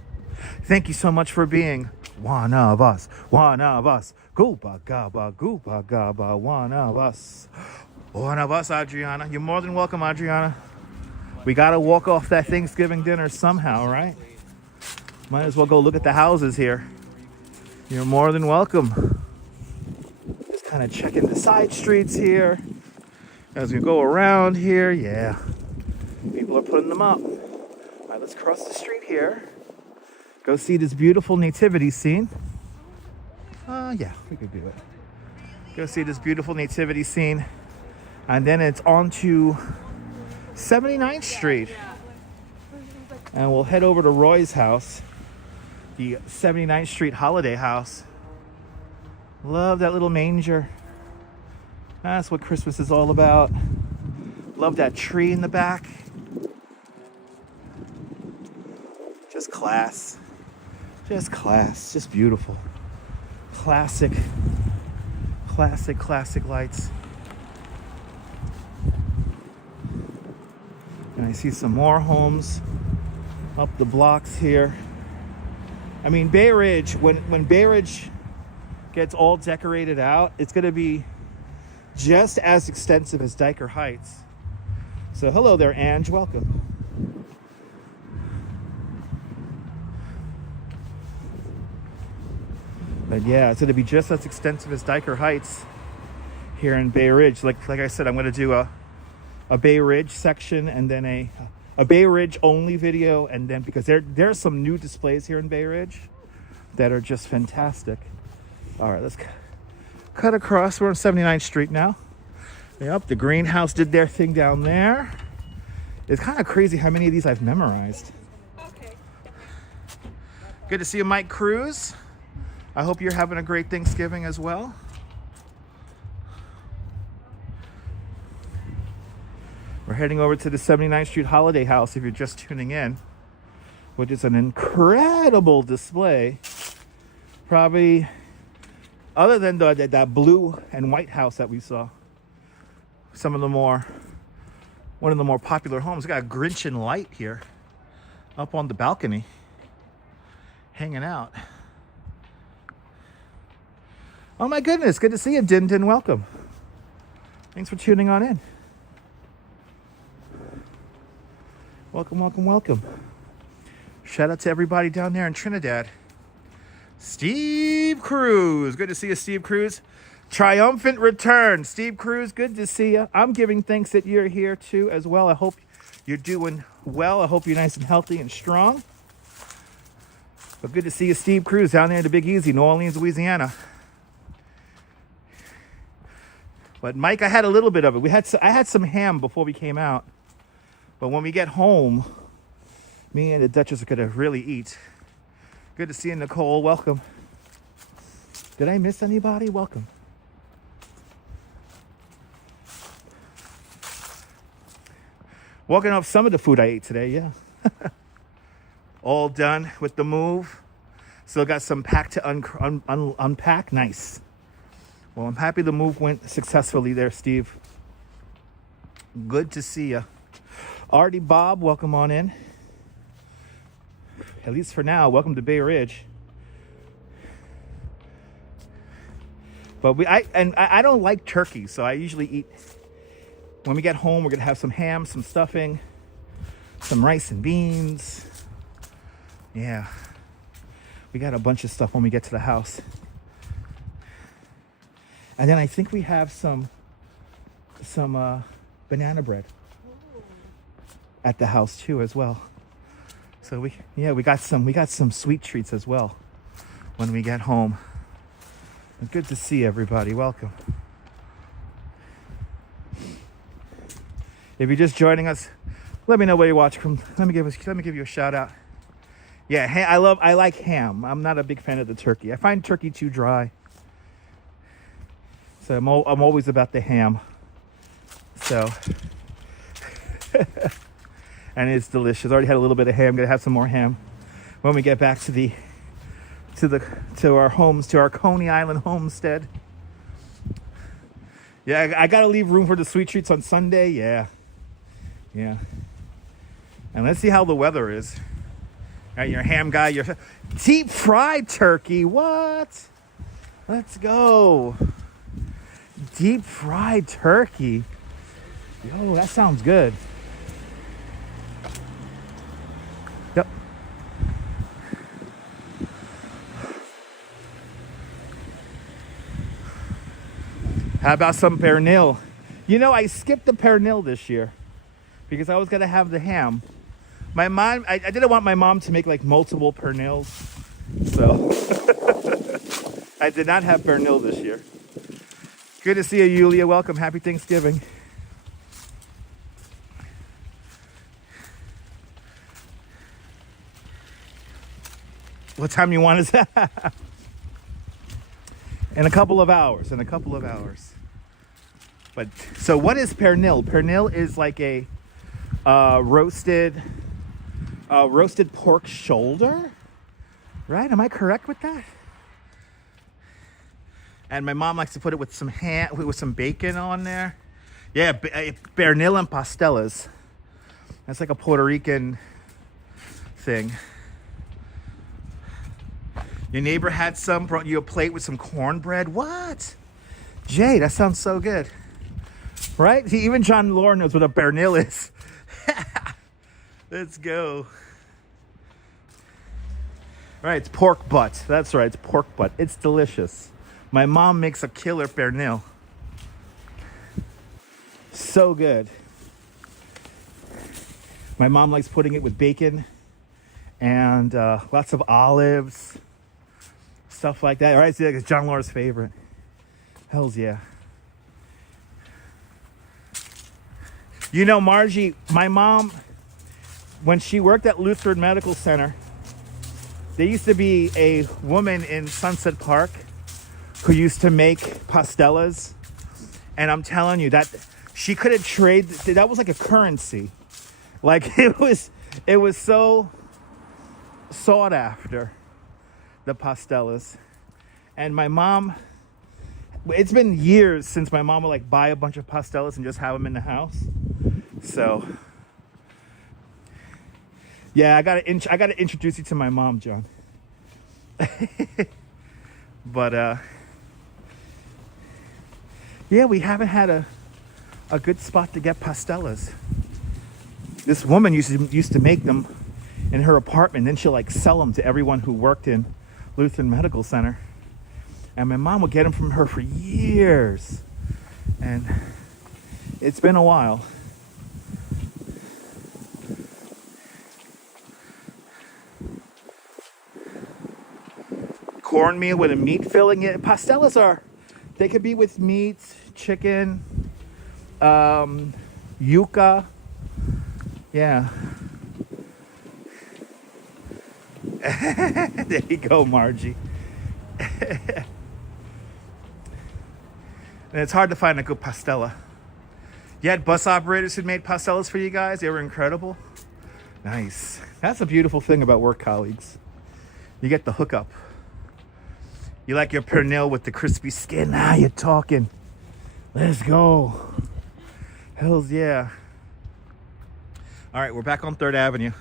Thank you so much for being one of us, one of us. Gooba gaba, one of us. One of us, Adriana. You're more than welcome, Adriana. We gotta walk off that Thanksgiving dinner somehow, right? Might as well go look at the houses here. You're more than welcome. Just kind of checking the side streets here. As we go around here, yeah, people are putting them up. All right, let's cross the street here. Go see this beautiful nativity scene. Yeah, we could do it. Go see this beautiful nativity scene. And then it's on to 79th Street. And we'll head over to Roy's house, the 79th Street Holiday House. Love that little manger. That's what Christmas is all about. Love that tree in the back. Just class. Just class. Just beautiful. Classic Classic, classic lights. And I see some more homes up the blocks here. I mean, Bay Ridge, when Bay Ridge gets all decorated out, it's going to be just as extensive as Dyker Heights. So hello there, Ange, welcome. But yeah, it's going to be just as extensive as Dyker Heights here in Bay Ridge. Like I said, I'm going to do a Bay Ridge section and then a Bay Ridge only video, and then because there's some new displays here in Bay Ridge that are just fantastic. All right, let's cut across. We're on 79th Street now. Yep, the greenhouse did their thing down there. It's kind of crazy how many of these I've memorized. Okay. Good to see you, Mike Cruz. I hope you're having a great Thanksgiving as well. We're heading over to the 79th Street Holiday House if you're just tuning in, which is an incredible display. Probably, other than that blue and white house that we saw, one of the more popular homes. We got a Grinch and light here up on the balcony, hanging out. Oh my goodness, good to see you, Din Din, welcome. Thanks for tuning on in. Welcome, welcome, welcome. Shout out to everybody down there in Trinidad. Steve Cruz, good to see you, Steve Cruz. Triumphant return, Steve Cruz, good to see you. I'm giving thanks that you're here too as well. I hope you're doing well. I hope you're nice and healthy and strong. But good to see you, Steve Cruz, down there in the Big Easy, New Orleans, Louisiana. But Mike, I had a little bit of it. I had some ham before we came out. But when we get home, me and the Duchess are gonna really eat. Good to see you, Nicole. Welcome. Did I miss anybody? Welcome. Walking off some of the food I ate today, yeah. All done with the move. Still got some pack to unpack. Nice. Well, I'm happy the move went successfully there, Steve. Good to see you. Artie Bob, welcome on in. At least for now, welcome to Bay Ridge. But I don't like turkey, so I usually eat, when we get home, we're gonna have some ham, some stuffing, some rice and beans. Yeah, we got a bunch of stuff when we get to the house. And then I think we have some banana bread at the house too as well. So we got some sweet treats as well when we get home. And good to see everybody. Welcome. If you're just joining us, let me know where you watch from. Let me give you a shout out. Yeah, I like ham. I'm not a big fan of the turkey. I find turkey too dry. So I'm always about the ham. So and it's delicious. Already had a little bit of ham. Gonna have some more ham when we get back to our homes, to our Coney Island homestead. Yeah, I gotta leave room for the sweet treats on Sunday. Yeah. And let's see how the weather is. All right, your ham guy, your deep fried turkey. What? Let's go. Deep fried turkey. Yo, that sounds good. Yep. How about some pernil? You know, I skipped the pernil this year because I was gonna have the ham. My mom, I didn't want my mom to make like multiple pernils, so I did not have pernil this year. Good to see you, Yulia. Welcome. Happy Thanksgiving. What time you want is that? In a couple of hours. But so what is pernil? Pernil is like a roasted pork shoulder, right? Am I correct with that? And my mom likes to put it with some ham, with some bacon on there. Yeah, pernil and pastelas. That's like a Puerto Rican thing. Your neighbor had some, brought you a plate with some cornbread. What? Jay, that sounds so good. Right? See, even John Lore knows what a pernil is. Let's go. Right, it's pork butt. That's right, it's pork butt. It's delicious. My mom makes a killer pernil. So good. My mom likes putting it with bacon and lots of olives, stuff like that. All right, see, it's John Lore's favorite. Hells yeah. You know, Margie, my mom, when she worked at Lutheran Medical Center, there used to be a woman in Sunset Park who used to make pastelas. And I'm telling you that she could have traded, that was like a currency. Like it was so sought after, the pastelas. And my mom, it's been years since my mom would like buy a bunch of pastelas and just have them in the house. So yeah, I gotta introduce you to my mom, John. But yeah, we haven't had a good spot to get pastelas. This woman used to make them in her apartment, then she'll like sell them to everyone who worked in Lutheran Medical Center. And my mom would get them from her for years. And it's been a while. Cornmeal with a meat filling. Yeah, pastelas they could be with meat, chicken, yuca. Yeah. There you go, Margie. And it's hard to find a good pastela. You had bus operators who made pastelas for you guys. They were incredible. Nice. That's a beautiful thing about work colleagues. You get the hookup. You like your pernil with the crispy skin. Now you're talking. Let's go. Hells yeah. All right, we're back on 3rd Avenue.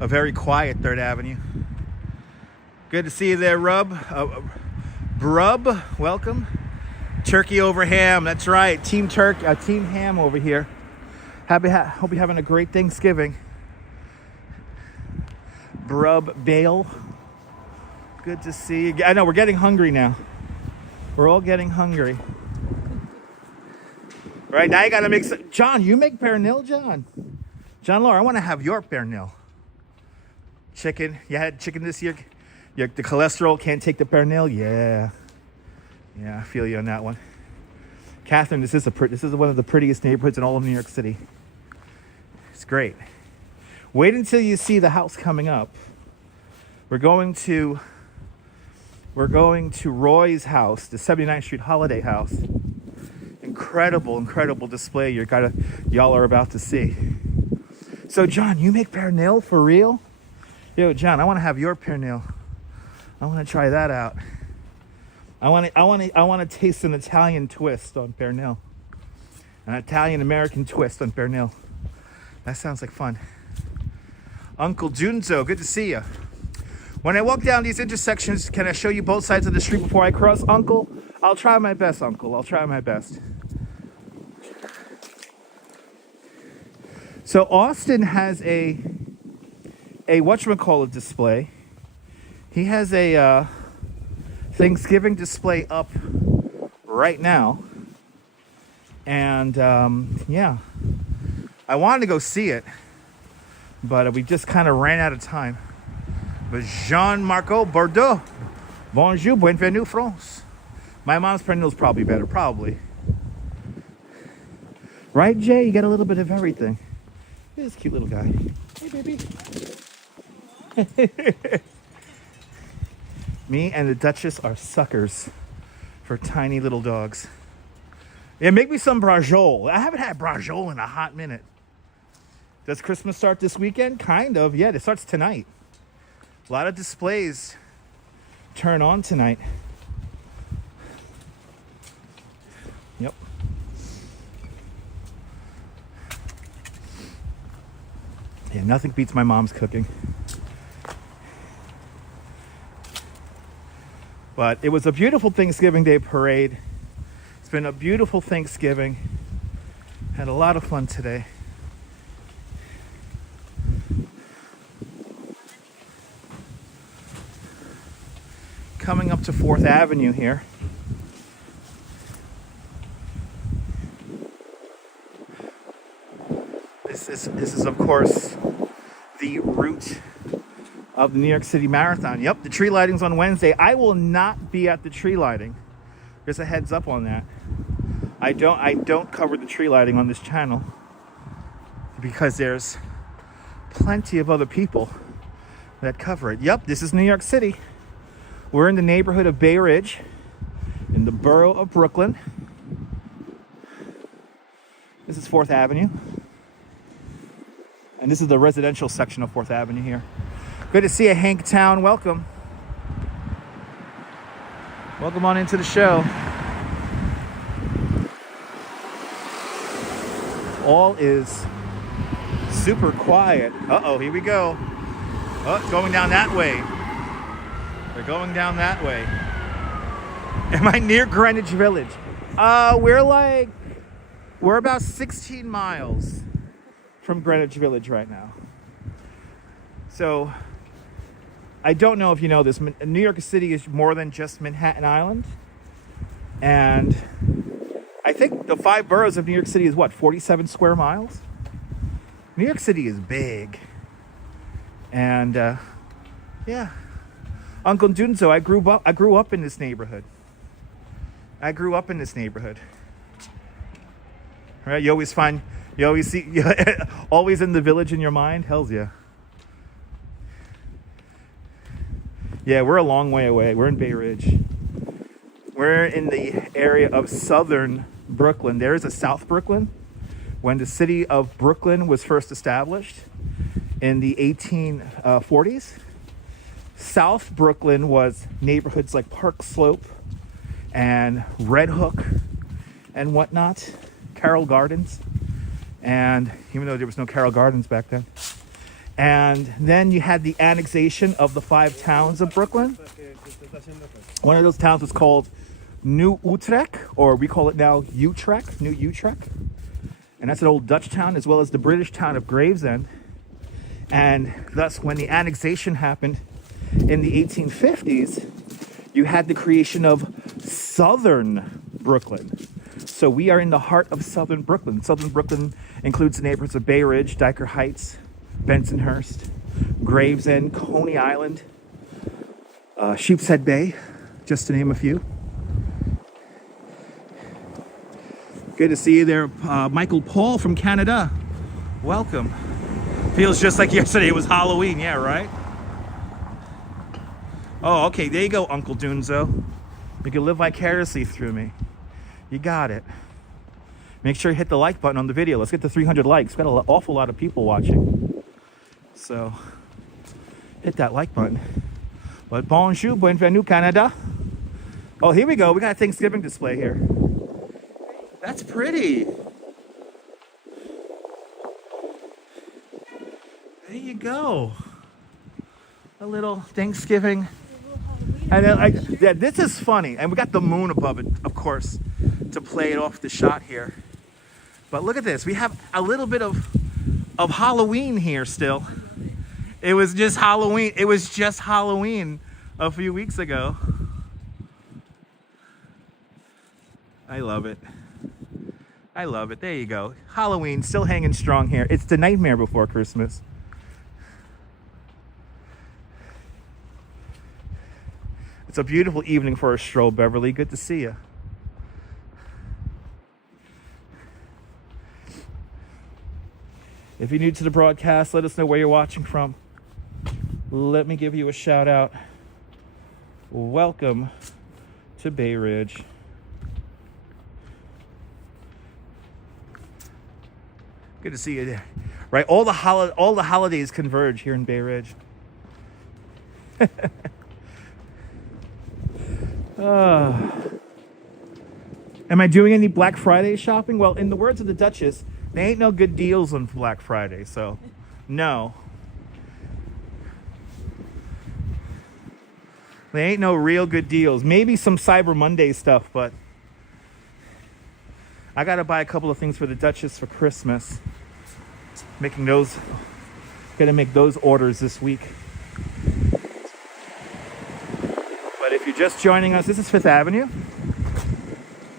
A very quiet 3rd Avenue. Good to see you there, Rub. Brub, welcome. Turkey over ham, that's right. Team ham over here. Hope you're having a great Thanksgiving. Brub Bale. Good to see you. I know, we're getting hungry now. We're all getting hungry. Right, now you gotta make some. John, you make pernil, John? John Laura, I wanna have your pernil. Chicken, you had chicken this year? The cholesterol can't take the pernil? Yeah. Yeah, I feel you on that one. Catherine, this is one of the prettiest neighborhoods in all of New York City. It's great. Wait until you see the house coming up. We're going to Roy's house, the 79th Street Holiday House. Incredible display y'all are about to see. So John, you make pernil for real? Yo, John, I want to have your pernil. I want to try that out. I want to taste an Italian twist on pernil. An Italian-American twist on pernil. That sounds like fun. Uncle Junzo, good to see you. When I walk down these intersections, can I show you both sides of the street before I cross, Uncle? I'll try my best, Uncle. I'll try my best. So Austin has a whatchamacallit display. He has a Thanksgiving display up right now. And yeah, I wanted to go see it, but we just kind of ran out of time. But Jean-Marco Bordeaux, bonjour, bienvenue, France. My mom's pernil's probably better, probably. Right, Jay? You got a little bit of everything. This cute little guy. Hey, baby. Me and the Duchess are suckers for tiny little dogs. Yeah, make me some brajol. I haven't had brajol in a hot minute. Does Christmas start this weekend? Kind of. Yeah, it starts tonight. A lot of displays turn on tonight. Yep. Yeah, nothing beats my mom's cooking. But it was a beautiful Thanksgiving Day parade. It's been a beautiful Thanksgiving. Had a lot of fun today. Coming up to 4th Avenue here. This is of course the route of the New York City Marathon. Yep, the tree lighting's on Wednesday. I will not be at the tree lighting. There's a heads up on that. I don't cover the tree lighting on this channel because there's plenty of other people that cover it. Yep, this is New York City. We're in the neighborhood of Bay Ridge, in the borough of Brooklyn. This is 4th Avenue. And this is the residential section of 4th Avenue here. Good to see you, Hank Town. Welcome. Welcome on into the show. All is super quiet. Uh-oh, here we go. Oh, going down that way. They're going down that way. Am I near Greenwich Village? We're about 16 miles from Greenwich Village right now. So, I don't know if you know this. New York City is more than just Manhattan Island. And I think the 5 boroughs of New York City is what, 47 square miles? New York City is big. And, yeah. Uncle Dunzo, I grew up in this neighborhood. Right? You always see, always in the village in your mind? Hells yeah. Yeah, we're a long way away. We're in Bay Ridge. We're in the area of southern Brooklyn. There is a South Brooklyn. When the city of Brooklyn was first established in the 1840s, South Brooklyn was neighborhoods like Park Slope and Red Hook and whatnot, Carroll Gardens. And even though there was no Carroll Gardens back then. And then you had the annexation of the 5 towns of Brooklyn. One of those towns was called New Utrecht, or we call it now Utrecht, New Utrecht. And that's an old Dutch town, as well as the British town of Gravesend. And thus, when the annexation happened in the 1850s, you had the creation of southern Brooklyn. So we are in the heart of southern Brooklyn. Southern Brooklyn includes the neighborhoods of Bay Ridge, Dyker Heights, Bensonhurst, Gravesend, Coney Island, Sheepshead Bay, just to name a few. Good to see you there, Michael Paul from Canada. Welcome. Feels just like yesterday it was Halloween, yeah, right? Oh, okay, there you go, Uncle Dunzo. You can live vicariously through me. You got it. Make sure you hit the like button on the video. Let's get to 300 likes. We've got an awful lot of people watching. So, hit that like button. But bonjour, bienvenue, Canada. Oh, here we go. We got a Thanksgiving display here. That's pretty. There you go. A little Thanksgiving. And then, yeah, this is funny. And we got the moon above it, of course, to play it off the shot here. But look at this. We have a little bit of Halloween here still. It was just Halloween. It was just Halloween a few weeks ago. I love it. I love it. There you go. Halloween still hanging strong here. It's the nightmare before Christmas. It's a beautiful evening for a stroll, Beverly. Good to see you. If you're new to the broadcast, let us know where you're watching from. Let me give you a shout out. Welcome to Bay Ridge. Good to see you there. Right, all the holidays converge here in Bay Ridge. Am I doing any Black Friday shopping? Well, in the words of the Duchess, there ain't no good deals on Black Friday, so no. There ain't no real good deals. Maybe some Cyber Monday stuff, but I gotta buy a couple of things for the Duchess for Christmas. Gonna make those orders this week. But if you're just joining us, this is Fifth Avenue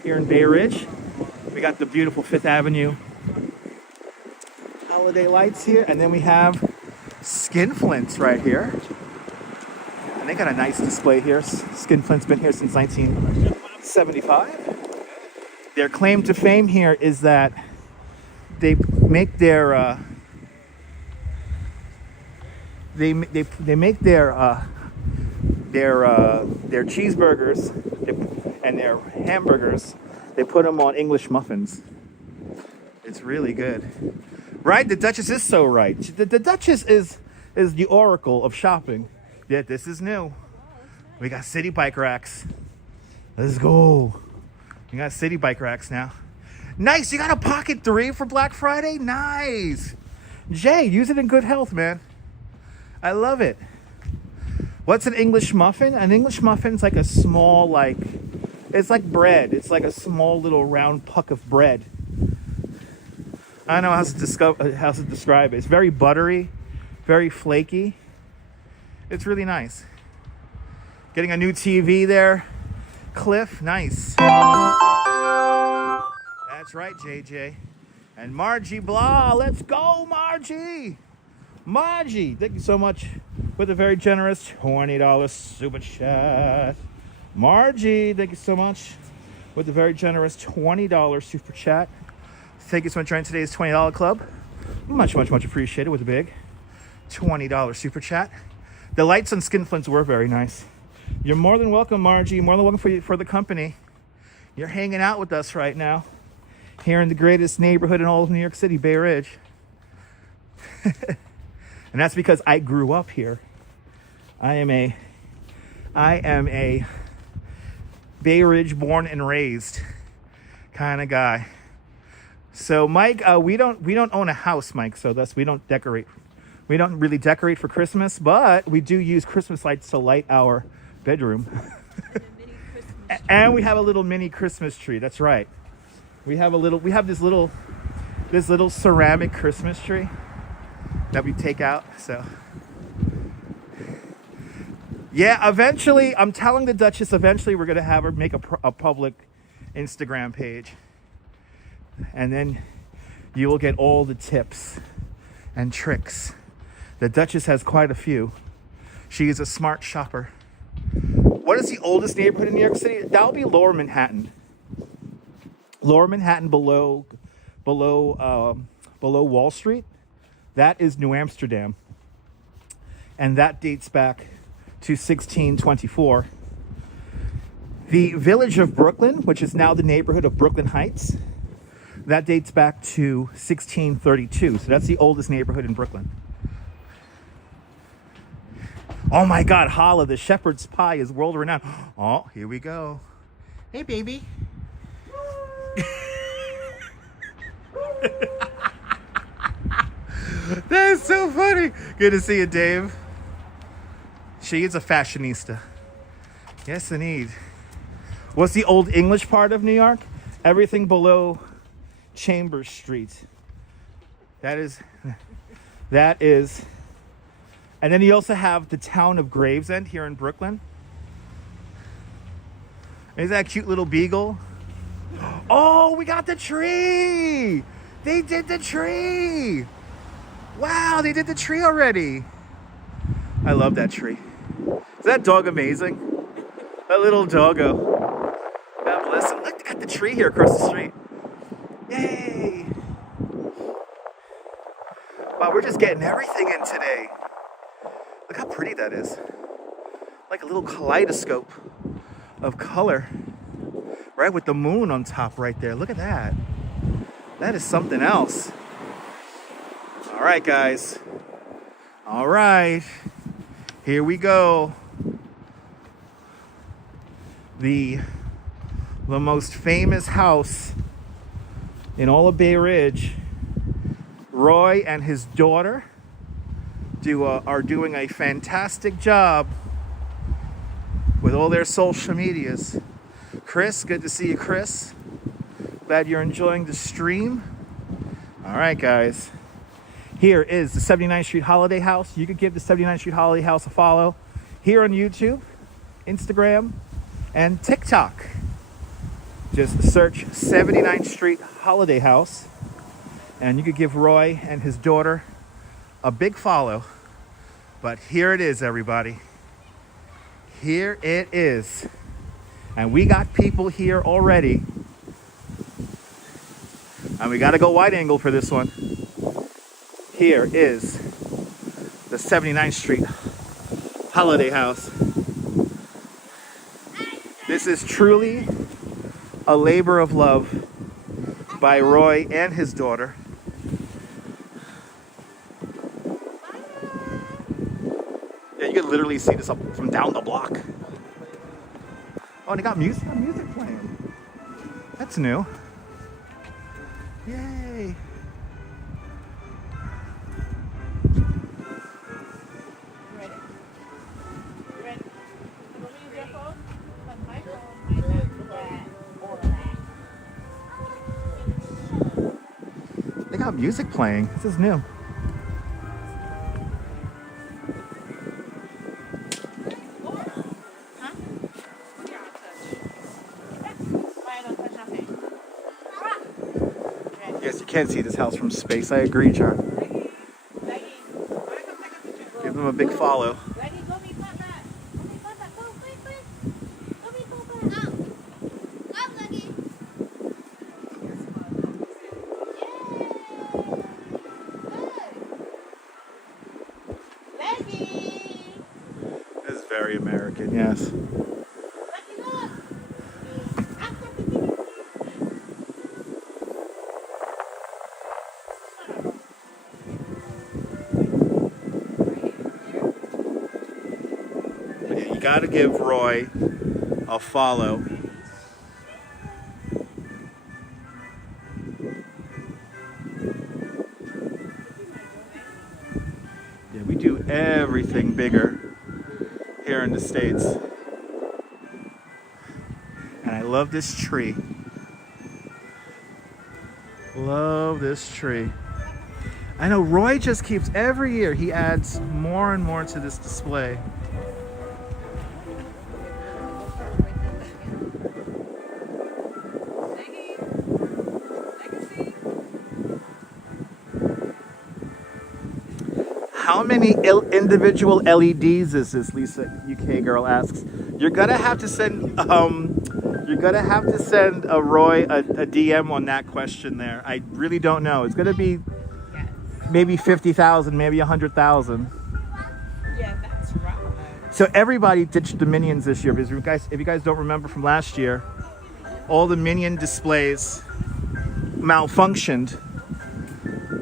here in Bay Ridge. We got the beautiful Fifth Avenue holiday lights here, and then we have Skinflints right here. And they got a nice display here. Skinflint's been here since 1975. Their claim to fame here is that they make their their cheeseburgers and their hamburgers. They put them on English muffins. It's really good, right? The Duchess is so right. The Duchess is the oracle of shopping. Yeah, this is new. We got city bike racks. Let's go. We got city bike racks now. Nice. You got a Pocket 3 for Black Friday? Nice. Jay, use it in good health, man. I love it. What's an English muffin? An English muffin's like a small, it's like bread. It's like a small little round puck of bread. I don't know how to describe it. It's very buttery, very flaky. It's really nice. Getting a new TV there. Cliff, nice. That's right, JJ. And Margie Blah, let's go, Margie. Margie, thank you so much with a very generous $20 super chat. Margie, thank you so much with a very generous $20 super chat. Thank you so much for joining today's $20 club. Much, much, much appreciated with a big $20 super chat. The lights on Skinflints were very nice. You're more than welcome, Margie. More than welcome for the company. You're hanging out with us right now here in the greatest neighborhood in all of New York City, Bay Ridge. And that's because I grew up here. I am a Bay Ridge born and raised kind of guy. So Mike, we don't own a house, Mike, so thus we don't decorate. We don't really decorate for Christmas, but we do use Christmas lights to light our bedroom. And we have a little mini Christmas tree. That's right. We have this little ceramic Christmas tree that we take out. So yeah, eventually, I'm telling the Duchess, eventually we're gonna have her make a public Instagram page, and then you will get all the tips and tricks. The Duchess has quite a few. She is a smart shopper. What is the oldest neighborhood in New York City? That'll be Lower Manhattan. Lower Manhattan below Wall Street. That is New Amsterdam. And that dates back to 1624. The village of Brooklyn, which is now the neighborhood of Brooklyn Heights, that dates back to 1632. So that's the oldest neighborhood in Brooklyn. Oh my God, Holla, the shepherd's pie is world renowned. Oh, here we go. Hey, baby. That is so funny. Good to see you, Dave. She is a fashionista. Yes, indeed. What's the old English part of New York? Everything below Chambers Street. That is. And then you also have the town of Gravesend here in Brooklyn. Is that a cute little beagle? Oh, we got the tree! They did the tree! Wow, they did the tree already. I love that tree. Is that dog amazing? That little doggo. God bless him. Look, they got the tree here across the street. Yay! Wow, we're just getting everything in today. Look how pretty that is. Like a little kaleidoscope of color. Right, with the moon on top right there. Look at that. That is something else. All right, guys. All right. Here we go. the most famous house in all of Bay Ridge. Roy and his daughter are doing a fantastic job with all their social medias. Chris, good to see you, Chris. Glad you're enjoying the stream. All right, guys. Here is the 79th Street Holiday House. You could give the 79th Street Holiday House a follow here on YouTube, Instagram, and TikTok. Just search 79th Street Holiday House, and you could give Roy and his daughter a big follow. But here it is, everybody. Here it is. And we got people here already. And we got to go wide angle for this one. Here is the 79th Street Holiday House. This is truly a labor of love by Roy and his daughter. Yeah, you can literally see this up from down the block. Oh, and they got music playing. That's new. Yay. They got music playing. This is new. Yes, you can't see this house from space. I agree, John. Give them a big follow. This is very American, yes. You gotta give Roy a follow. Yeah, we do everything bigger here in the States. And I love this tree. Love this tree. I know Roy just keeps, every year he adds more and more to this display. How many individual LEDs is this? Lisa UK girl asks. You're gonna have to send a Roy a DM on that question there. I really don't know. It's gonna be maybe 50,000, maybe 100,000. Yeah, that's right. So everybody ditched the Minions this year because if you guys don't remember from last year, all the Minion displays malfunctioned.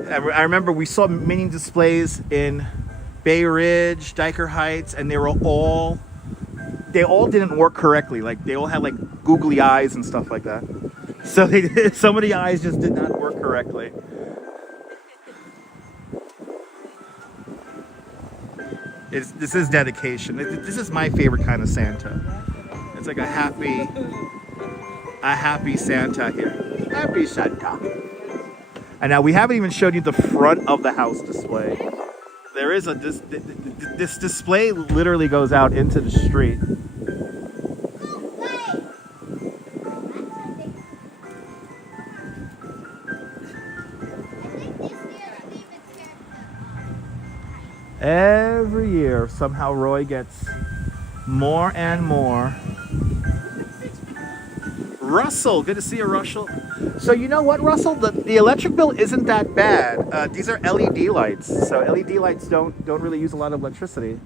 I remember we saw Minion displays in Bay Ridge, Dyker Heights, and they all didn't work correctly. Like they all had like googly eyes and stuff like that. So some of the eyes just did not work correctly. This is dedication. This is my favorite kind of Santa. It's like a happy Santa here. Happy Santa. And now we haven't even showed you the front of the house display. There is this display literally goes out into the street. Every year, somehow Roy gets more and more. Russell, good to see you, Russell. So you know what, Russell? The electric bill isn't that bad. These are LED lights, so LED lights don't really use a lot of electricity.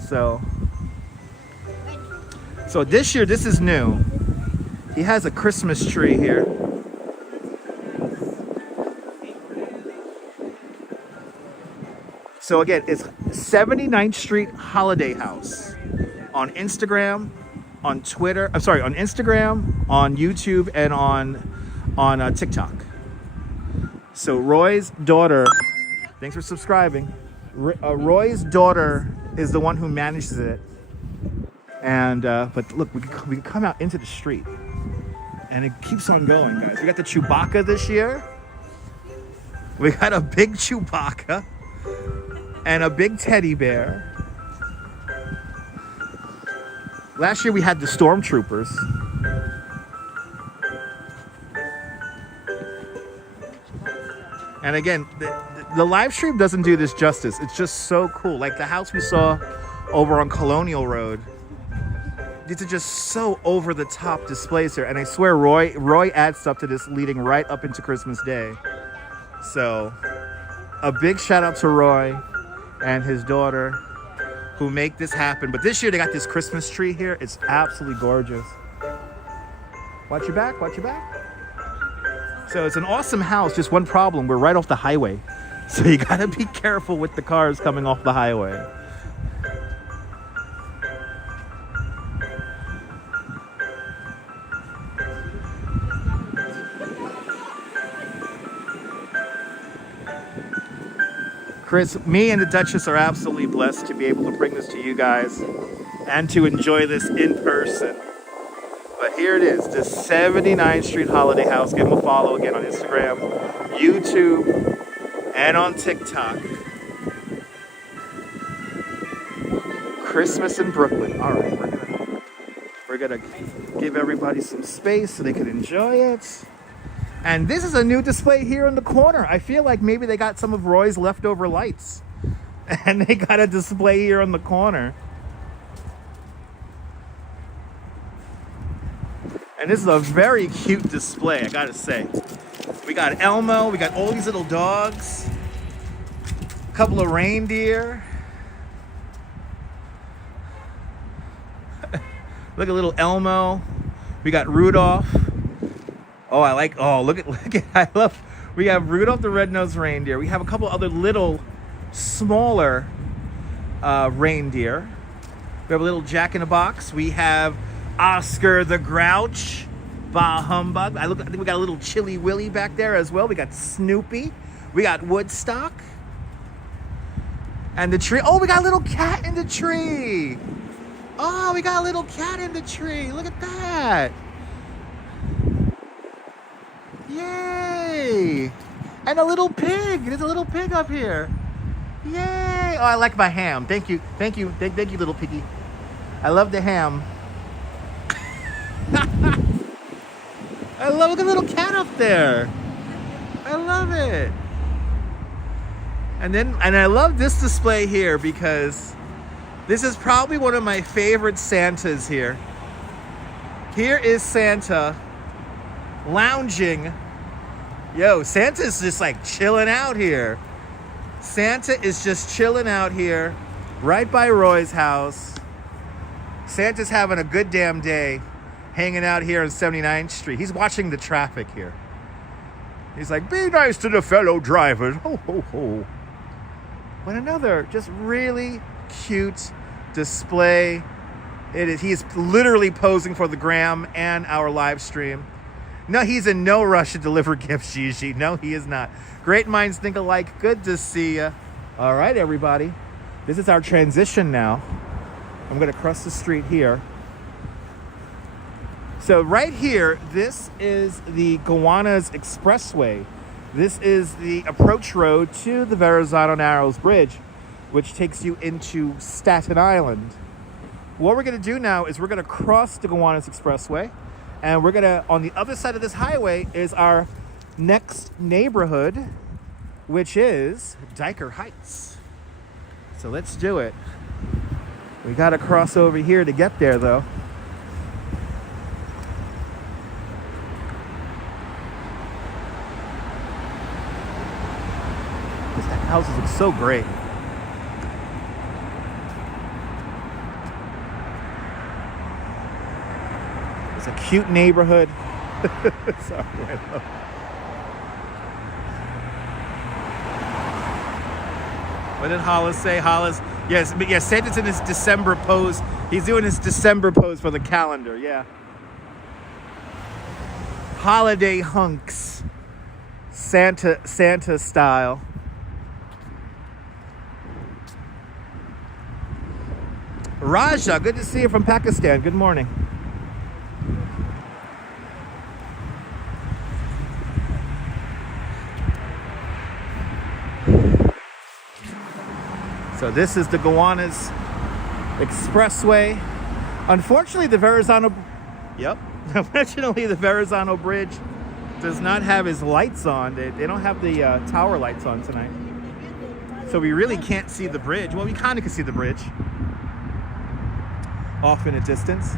So this year, this is new. He has a Christmas tree here. So again, it's 79th Street Holiday House on Instagram, on Twitter. I'm sorry, on Instagram, on YouTube, and on TikTok. So Roy's daughter, thanks for subscribing. Roy's daughter is the one who manages it. And but look, we can come out into the street, and it keeps on going, guys. We got the Chewbacca this year. We got a big Chewbacca and a big teddy bear. Last year we had the stormtroopers. And again, the live stream doesn't do this justice. It's just so cool. Like the house we saw over on Colonial Road. These are just so over the top displays here. And I swear Roy adds stuff to this leading right up into Christmas Day. So a big shout out to Roy and his daughter who make this happen. But this year they got this Christmas tree here. It's absolutely gorgeous. Watch your back, watch your back. So it's an awesome house, just one problem, we're right off the highway. So you gotta be careful with the cars coming off the highway. Chris, me and the Duchess are absolutely blessed to be able to bring this to you guys and to enjoy this in person. But here it is, the 79th Street Holiday House. Give them a follow again on Instagram, YouTube, and on TikTok. Christmas in Brooklyn. All right, we're gonna give everybody some space so they can enjoy it. And this is a new display here in the corner. I feel like maybe they got some of Roy's leftover lights and they got a display here in the corner. And this is a very cute display, I gotta say. We got Elmo, we got all these little dogs, a couple of reindeer. Look at little Elmo. We got Rudolph. Oh, look at, we have Rudolph the Red-Nosed Reindeer. We have a couple other little, smaller reindeer. We have a little Jack-in-the-Box. We have Oscar the Grouch. Bah humbug. I think we got a little Chilly Willy back there as well. We got Snoopy. We got Woodstock. And the tree. Oh, we got a little cat in the tree. Oh, we got a little cat in the tree. Look at that. Yay! And a little pig. There's a little pig up here. Yay! Oh, I like my ham. Thank you, little piggy. I love the ham. Look at the little cat up there. I love it. And I love this display here because this is probably one of my favorite Santas here. Here is Santa lounging. Yo, Santa's just like chilling out here. Santa is just chilling out here right by Roy's house. Santa's having a good damn day hanging out here on 79th Street. He's watching the traffic here. He's like, be nice to the fellow drivers. Ho, ho, ho. But another just really cute display. He's literally posing for the gram and our live stream. No, he's in no rush to deliver gifts, Gigi. No, he is not. Great minds think alike. Good to see ya. All right, everybody. This is our transition now. I'm going to cross the street here. So right here, this is the Gowanus Expressway. This is the approach road to the Verizon Narrows Bridge, which takes you into Staten Island. What we're going to do now is we're going to cross the Gowanus Expressway. And we're gonna, on the other side of this highway is our next neighborhood, which is Dyker Heights. So let's do it. We gotta cross over here to get there though. These houses look so great. It's a cute neighborhood. Sorry, what did Hollis say? Hollis Yes, but yeah, Santa's in his December pose. He's doing his December pose for the calendar, yeah. Holiday hunks. Santa style. Raja, good to see you from Pakistan. Good morning. So this is the Gowanus Expressway. Unfortunately, the Verizon Bridge does not have his lights on. They don't have the tower lights on tonight. So we really can't see the bridge. Well, we kind of can see the bridge off in a distance.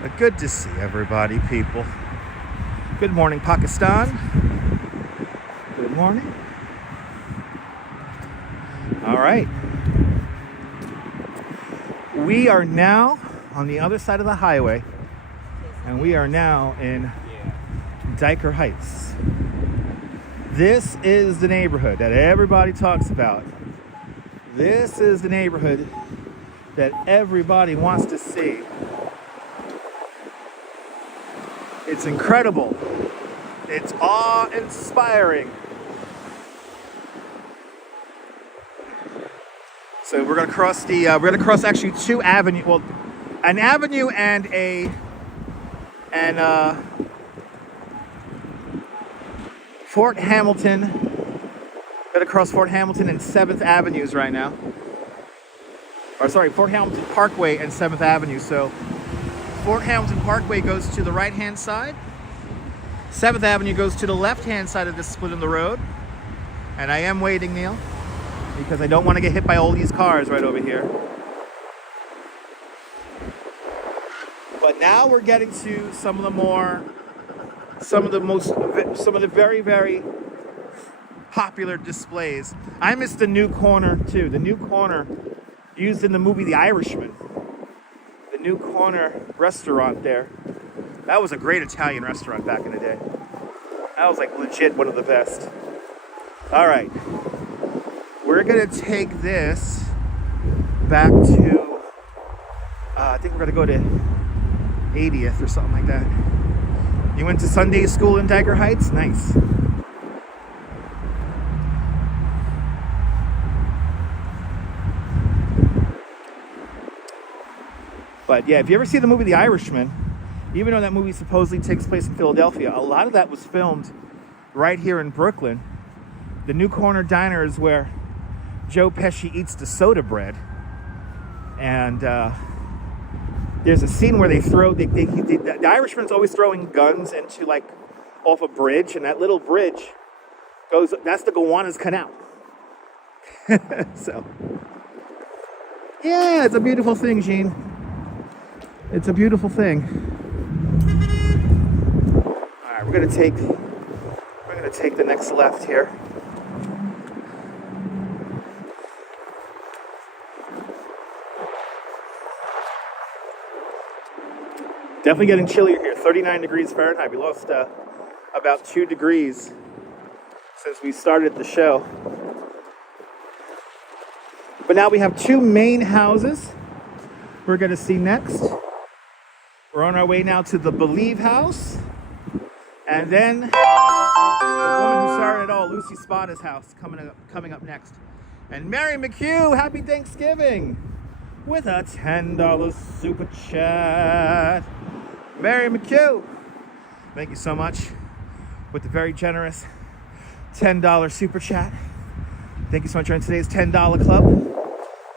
But good to see everybody, people. Good morning, Pakistan. Good morning. All right. We are now on the other side of the highway, and we are now in Dyker Heights. This is the neighborhood that everybody talks about. This is the neighborhood that everybody wants to see. It's incredible. It's awe-inspiring. So we're gonna cross actually two avenues. Well, an avenue and Fort Hamilton. Gonna cross Fort Hamilton and 7th Avenues right now. Or sorry, Fort Hamilton Parkway and 7th Avenue. So Fort Hamilton Parkway goes to the right-hand side. 7th Avenue goes to the left-hand side of this split in the road. And I am waiting, Neil, because I don't want to get hit by all these cars right over here. But now we're getting to some of the very, very popular displays. I missed the new corner too. The new corner used in the movie The Irishman. The new corner restaurant there. That was a great Italian restaurant back in the day. That was like legit one of the best. All right. We're gonna take this back to, I think we're gonna go to 80th or something like that. You went to Sunday school in Dyker Heights? Nice. But yeah, if you ever see the movie The Irishman, even though that movie supposedly takes place in Philadelphia, a lot of that was filmed right here in Brooklyn. The New Corner Diner is where Joe Pesci eats the soda bread. And there's a scene where the Irishman's always throwing guns into like off a bridge, and that little bridge goes, that's the Gowanus Canal. So yeah, it's a beautiful thing, Gene. It's a beautiful thing. All right, we're gonna take the next left here. Definitely getting chillier here. 39 degrees Fahrenheit. We lost about 2 degrees since we started the show. But now we have two main houses we're going to see next. We're on our way now to the Believe House. And then the woman who started it all, Lucy Spada's house, coming up next. And Mary McHugh, happy Thanksgiving! With a $10 super chat. Mary McHugh, thank you so much with the very generous $10 super chat. Thank you so much for today's $10 club.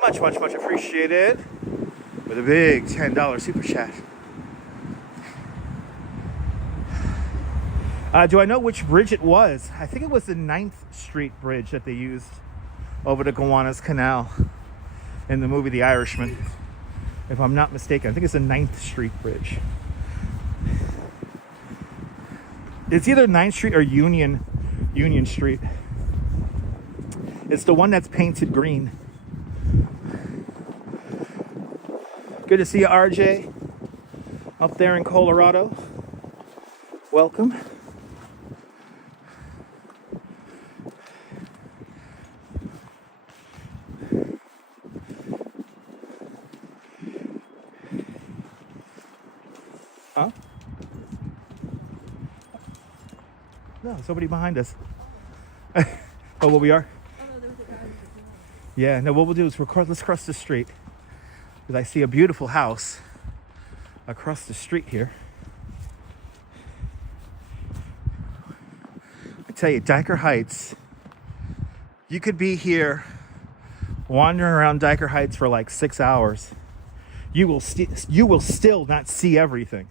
Much, much, much appreciated. With a big $10 super chat. Do I know which bridge it was? I think it was the 9th Street Bridge that they used over the Gowanus Canal in the movie The Irishman. If I'm not mistaken, I think it's the 9th Street Bridge. It's either 9th Street or Union Street. It's the one that's painted green. Good to see you, RJ. up there in Colorado. Welcome. Huh? No, there's nobody behind us. Oh, well, we are? Yeah, no, what we'll do is let's cross the street. Because I see a beautiful house across the street here. I tell you, Dyker Heights, you could be here wandering around Dyker Heights for like 6 hours. You will still not see everything.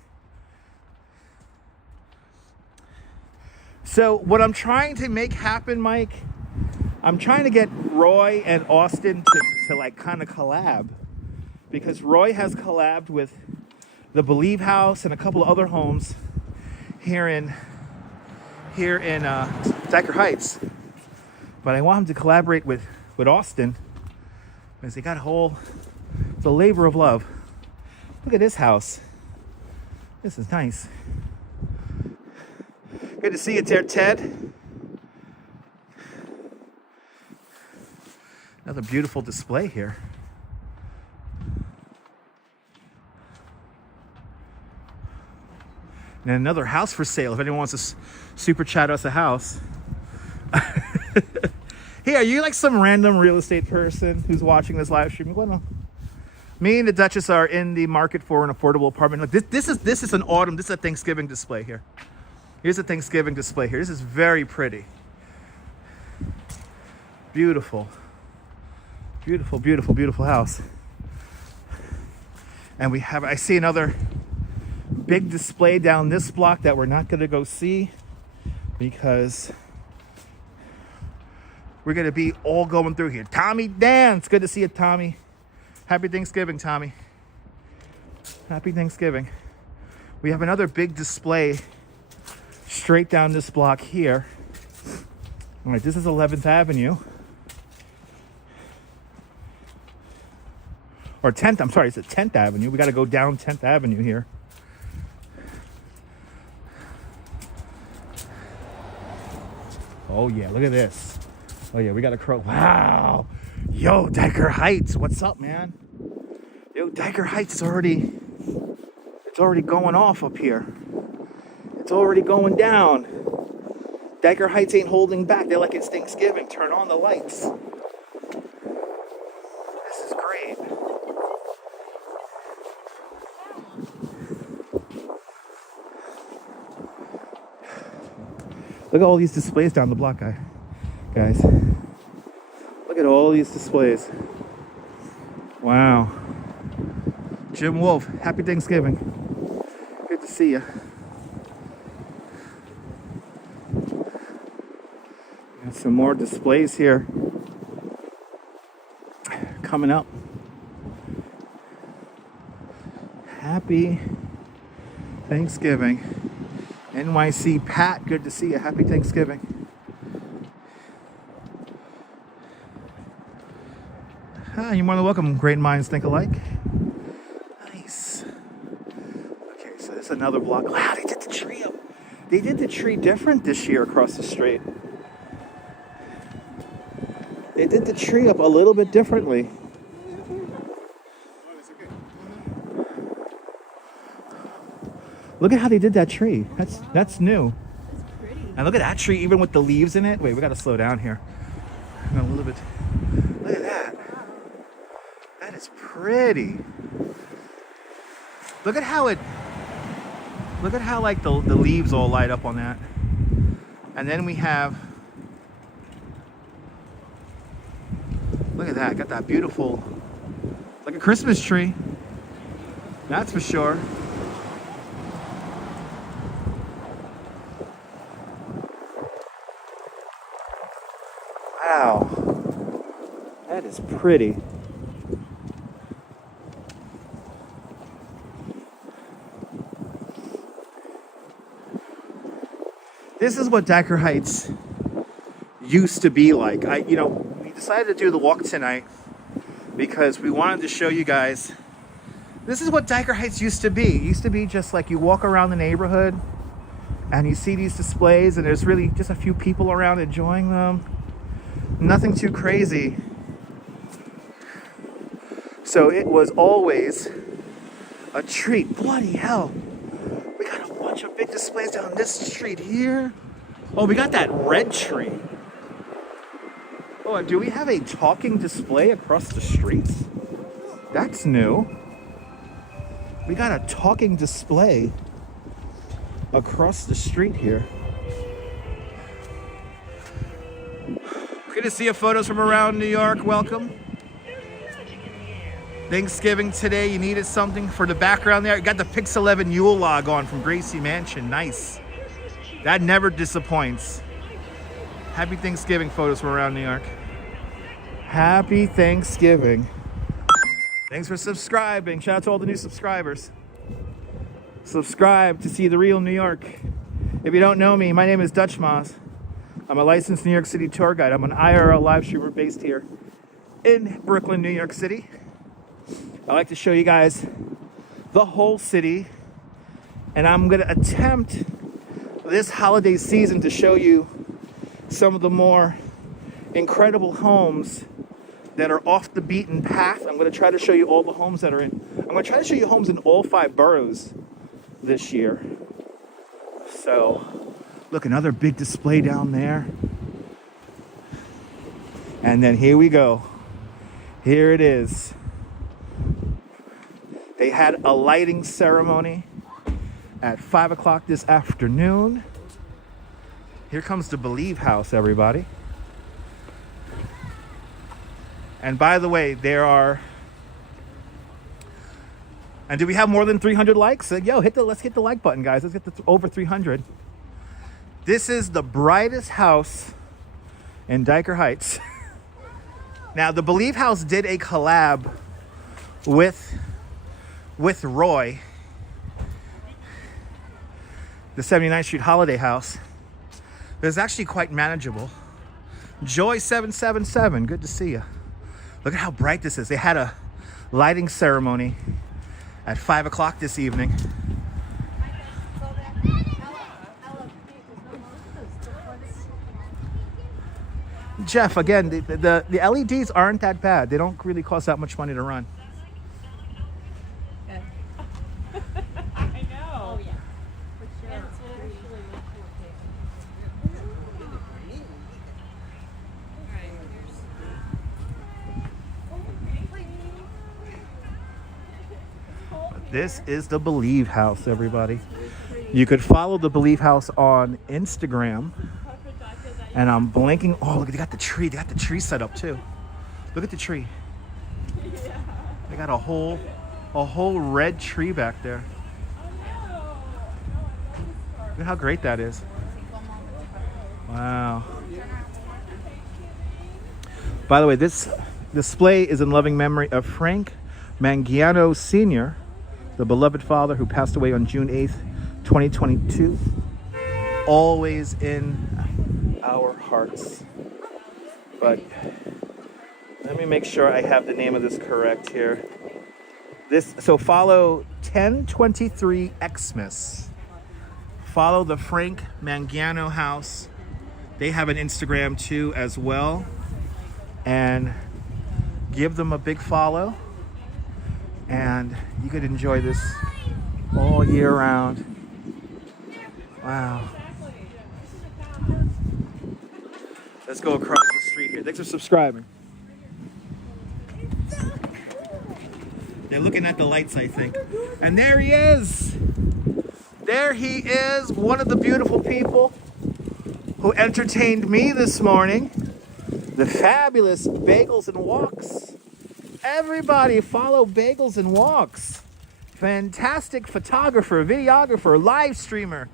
So what I'm trying to make happen, Mike, I'm trying to get Roy and Austin to like kind of collab, because Roy has collabed with the Believe House and a couple of other homes here in Dyker Heights. But I want him to collaborate with Austin, because they got it's a labor of love. Look at this house. This is nice. Good to see you there, Ted. Another beautiful display here. And another house for sale if anyone wants to super chat us a house. Hey, are you like some random real estate person who's watching this live stream? Well, no. Me and the Duchess are in the market for an affordable apartment. Like this is an autumn. This is a Thanksgiving display here. Here's a Thanksgiving display here. This is very pretty. Beautiful. Beautiful, beautiful, beautiful house. And I see another big display down this block that we're not going to go see, because we're going to be all going through here. Tommy Dance, good to see you, Tommy. Happy Thanksgiving, Tommy. Happy Thanksgiving. We have another big display straight down this block here. All right, this is 11th Avenue. Or 10th, I'm sorry, it's at 10th Avenue. We got to go down 10th Avenue here. Oh yeah, look at this. Oh yeah, we got a crow. Wow. Yo, Dyker Heights, what's up, man? Yo, Dyker Heights is already going off up here. It's already going down. Dyker Heights ain't holding back. They're like it's Thanksgiving. Turn on the lights. This is great. Look at all these displays down the block, guys. Look at all these displays. Wow. Jim Wolf, happy Thanksgiving. Good to see you. Got some more displays here coming up. Happy Thanksgiving. NYC Pat, good to see you. Happy Thanksgiving. Hi, you're more than welcome. Great minds think alike. Nice. Okay, so there's another block. Wow, they did the tree up. They did the tree different this year across the street. They did the tree up a little bit differently. Look at how they did that tree. That's new. That's pretty. And look at that tree, even with the leaves in it. Wait, we got to slow down here. A little bit. Look at that. That is pretty. Look at how like the leaves all light up on that. And then we have, look at that. Got that beautiful, like a Christmas tree. That's for sure. Wow, that is pretty. This is what Dyker Heights used to be like. We decided to do the walk tonight because we wanted to show you guys This is what Dyker Heights used to be. It used to be just like you walk around the neighborhood and you see these displays and there's really just a few people around enjoying them. Nothing too crazy. So it was always a treat. Bloody hell. We got a bunch of big displays down this street here. Oh, we got that red tree. Oh, do we have a talking display across the streets? That's new. We got a talking display across the street here. Good to see you. Photos from around New York. Welcome. Thanksgiving today. You needed something for the background there. You got the Pix 11 Yule log on from Gracie Mansion. Nice. That never disappoints. Happy Thanksgiving. Photos from around New York. Happy Thanksgiving. Thanks for subscribing. Shout out to all the new subscribers. Subscribe to see the real New York. If you don't know me, my name is Dutch Moss. I'm a licensed New York City tour guide. I'm an IRL live streamer based here in Brooklyn, New York City. I like to show you guys the whole city, and I'm going to attempt this holiday season to show you some of the more incredible homes that are off the beaten path. I'm going to try to show you all the homes that are in. I'm going to try to show you homes in all 5 boroughs this year. So, look, another big display down there. And then here we go. Here it is. They had a lighting ceremony at 5 o'clock this afternoon. Here comes the Believe House, everybody. And by the way, there are... And do we have more than 300 likes? Yo, let's hit the like button, guys. Let's get over 300. This is the brightest house in Dyker Heights. Now, the Believe House did a collab with Roy, the 79th Street Holiday House. It's actually quite manageable. Joy777, good to see you. Look at how bright this is. They had a lighting ceremony at 5 o'clock this evening. Jeff, again, the LEDs aren't that bad. They don't really cost that much money to run. I know. Oh, yeah. For sure. This is the Believe House, everybody. You could follow the Believe House on Instagram. And I'm blinking. Oh, look, they got the tree. They got the tree set up too. Look at the tree. They got a whole red tree back there. Look at how great that is. Wow. By the way, this display is in loving memory of Frank Mangiano Sr., the beloved father who passed away on June 8th, 2022. Always in our hearts. But let me make sure I have the name of this correct here. So follow 1023 Xmas. Follow the Frank Mangiano house. They have an Instagram too as well. And give them a big follow. And you could enjoy this all year round. Wow. Let's go across the street here. Thanks for subscribing. They're looking at the lights, I think. And there he is. There he is, one of the beautiful people who entertained me this morning. The fabulous Bagels and Walks. Everybody follow Bagels and Walks. Fantastic photographer, videographer, live streamer,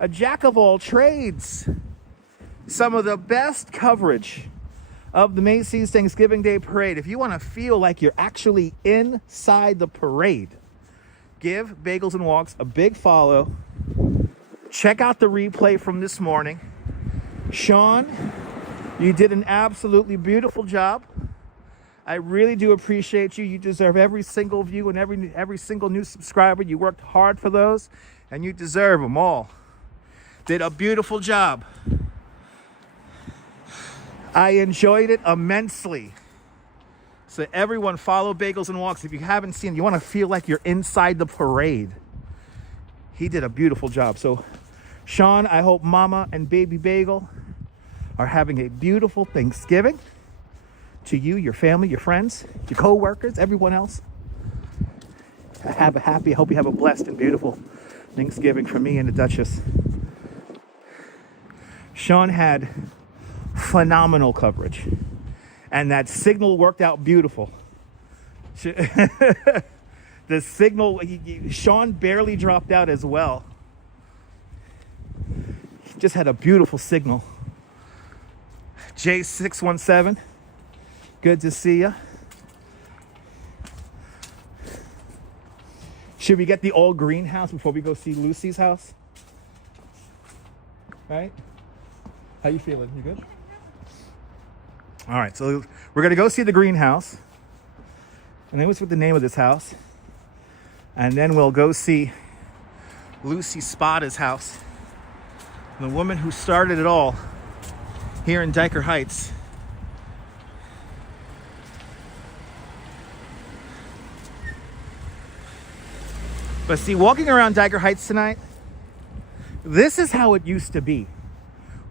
a jack of all trades. Some of the best coverage of the Macy's Thanksgiving Day Parade. If you want to feel like you're actually inside the parade, give Bagels and Walks a big follow. Check out the replay from this morning. Sean, you did an absolutely beautiful job. I really do appreciate you. You deserve every single view and every single new subscriber. You worked hard for those, and you deserve them all. Did a beautiful job. I enjoyed it immensely. So everyone follow Bagels and Walks. If you haven't seen, you want to feel like you're inside the parade. He did a beautiful job. So Sean, I hope Mama and Baby Bagel are having a beautiful Thanksgiving. To you, your family, your friends, your co-workers, everyone else. I hope you have a blessed and beautiful Thanksgiving from me and the Duchess. Sean had phenomenal coverage, and that signal worked out beautiful. The signal, Sean barely dropped out as well. He just had a beautiful signal. J617, good to see ya. Should we get the old greenhouse before we go see Lucy's house? Right? How you feeling? You good? All right, so we're gonna go see the greenhouse. And then what's the name of this house? And then we'll go see Lucy Spada's house. The woman who started it all here in Dyker Heights. But see, walking around Dyker Heights tonight, this is how it used to be.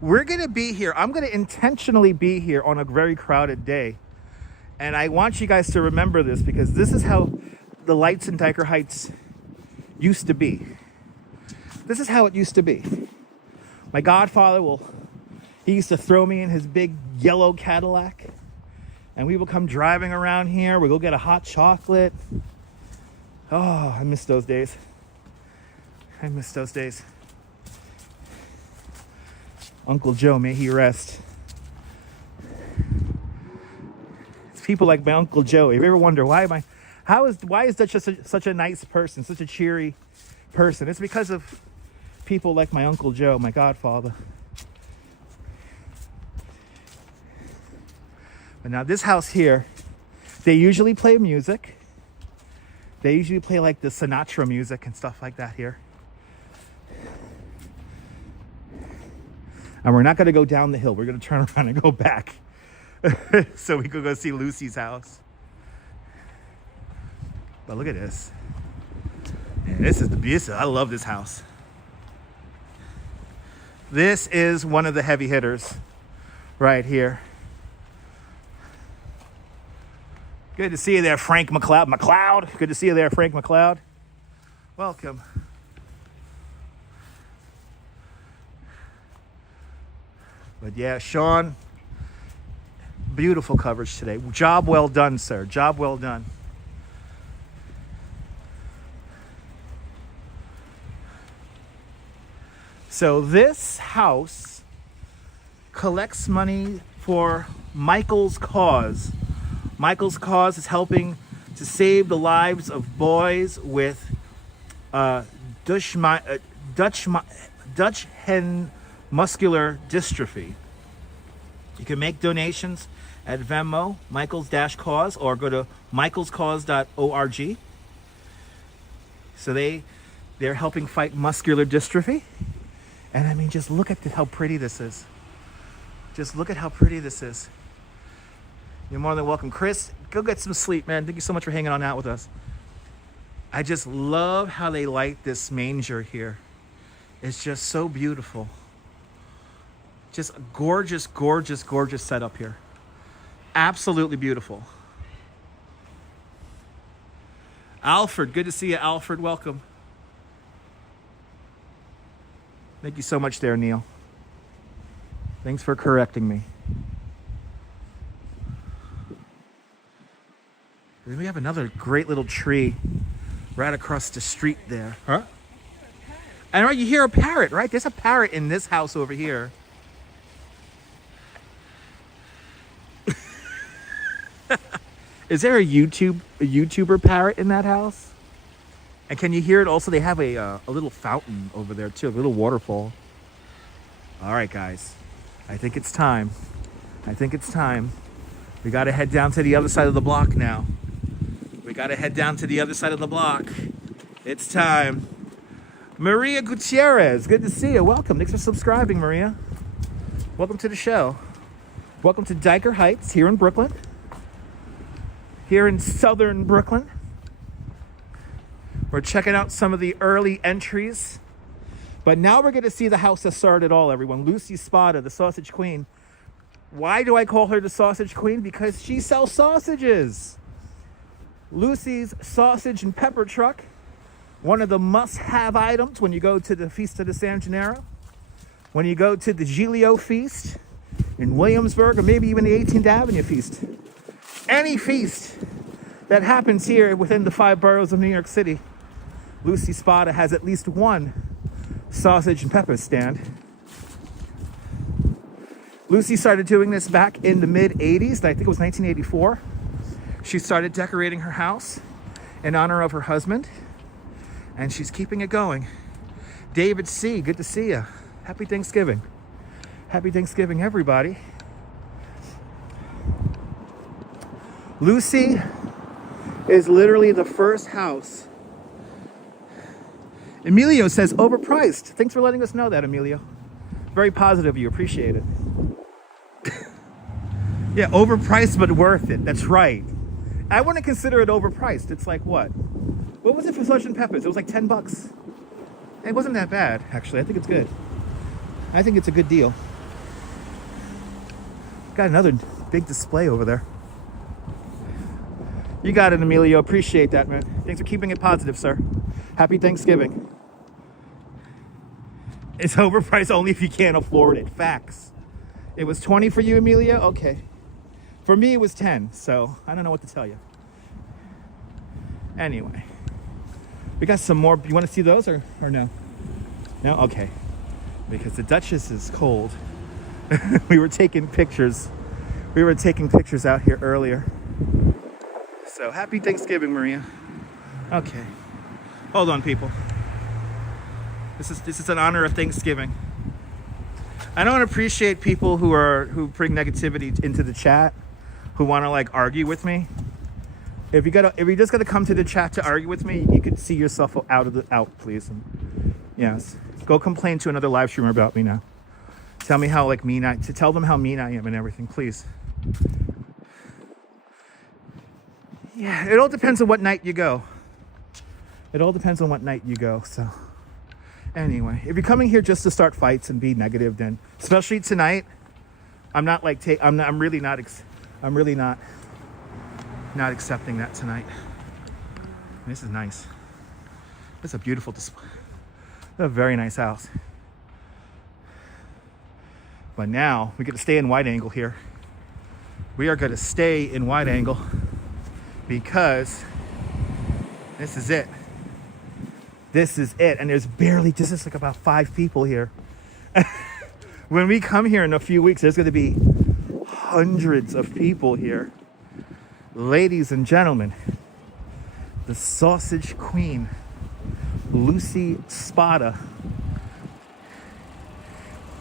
We're gonna be here. I'm gonna intentionally be here on a very crowded day. And I want you guys to remember this, because this is how the lights in Dyker Heights used to be. This is how it used to be. My godfather he used to throw me in his big yellow Cadillac, and we will come driving around here. We'll go get a hot chocolate. Oh, I miss those days. I miss those days. Uncle Joe, may he rest. It's people like my Uncle Joe. If you ever wonder why is Dutch such a nice person, such a cheery person? It's because of people like my Uncle Joe, my godfather. But now this house here, they usually play music. They usually play like the Sinatra music and stuff like that here. And we're not going to go down the hill. We're going to turn around and go back. So we could go see Lucy's house. But look at this. Man, this is the beauty. I love this house. This is one of the heavy hitters right here. Good to see you there, Frank McLeod. Good to see you there, Frank McLeod. Welcome. But yeah, Sean, beautiful coverage today. Job well done, sir. Job well done. So this house collects money for Michael's Cause. Michael's Cause is helping to save the lives of boys with Dutch hen muscular dystrophy. You can make donations at Venmo, Michael's-Cause, or go to michaelscause.org. So they're helping fight muscular dystrophy. And I mean, just look at how pretty this is. Just look at how pretty this is. You're more than welcome. Chris, go get some sleep, man. Thank you so much for hanging on out with us. I just love how they light this manger here. It's just so beautiful. Just a gorgeous, gorgeous, gorgeous setup here. Absolutely beautiful. Alfred, good to see you, Alfred. Welcome. Thank you so much there, Neil. Thanks for correcting me. We have another great little tree right across the street there. Huh? And right, you hear a parrot, right? There's a parrot in this house over here. Is there a YouTuber parrot in that house? And can you hear it? Also, they have a little fountain over there too, a little waterfall. All right, guys. I think it's time. We got to head down to the other side of the block now. We got to head down to the other side of the block. It's time. Maria Gutierrez, good to see you. Welcome. Thanks for subscribing, Maria. Welcome to the show. Welcome to Dyker Heights here in Brooklyn. Here in southern Brooklyn. We're checking out some of the early entries. But now we're going to see the house that started it all, everyone. Lucy Spada, the sausage queen. Why do I call her the sausage queen? Because she sells sausages. Lucy's sausage and pepper truck. One of the must-have items when you go to the Fiesta de San Gennaro. When you go to the Giglio Feast in Williamsburg, or maybe even the 18th Avenue Feast. Any feast that happens here within the 5 boroughs of New York City, Lucy Spada has at least one sausage and pepper stand. Lucy started doing this back in the mid-'80s. I think it was 1984. She started decorating her house in honor of her husband, and she's keeping it going. David C., good to see you. Happy Thanksgiving. Happy Thanksgiving, everybody. Lucy is literally the first house. Emilio says overpriced. Thanks for letting us know that, Emilio. Very positive of you. Appreciate it. Yeah, overpriced but worth it. That's right. I wouldn't consider it overpriced. It's like what? What was it for sausage and peppers? It was like $10. It wasn't that bad, actually. I think it's good. I think it's a good deal. Got another big display over there. You got it, Emilio. Appreciate that, man. Thanks for keeping it positive, sir. Happy Thanksgiving. It's overpriced only if you can't afford it. Facts. It was 20 for you, Emilio? Okay. For me, it was 10, so I don't know what to tell you. Anyway. We got some more. You want to see those or no? No? Okay. Because the Duchess is cold. We were taking pictures. We were taking pictures out here earlier. So happy Thanksgiving, Maria. Okay. Hold on, people. This is in honor of Thanksgiving. I don't appreciate people who bring negativity into the chat, who want to like argue with me. If you just gotta come to the chat to argue with me, you could see yourself out, please. And yes, go complain to another live streamer about me now. Tell me how tell them how mean I am and everything, please. Yeah, it all depends on what night you go. It all depends on what night you go. So, anyway, if you're coming here just to start fights and be negative, then especially tonight, I'm really not accepting that tonight. This is nice. This is a beautiful display. This is a very nice house. But now we get to stay in wide angle here. We are going to stay in wide angle because this is it. This is it. And there's this is like about 5 people here. When we come here in a few weeks, there's going to be hundreds of people here. Ladies and gentlemen, the sausage queen, Lucy Spada.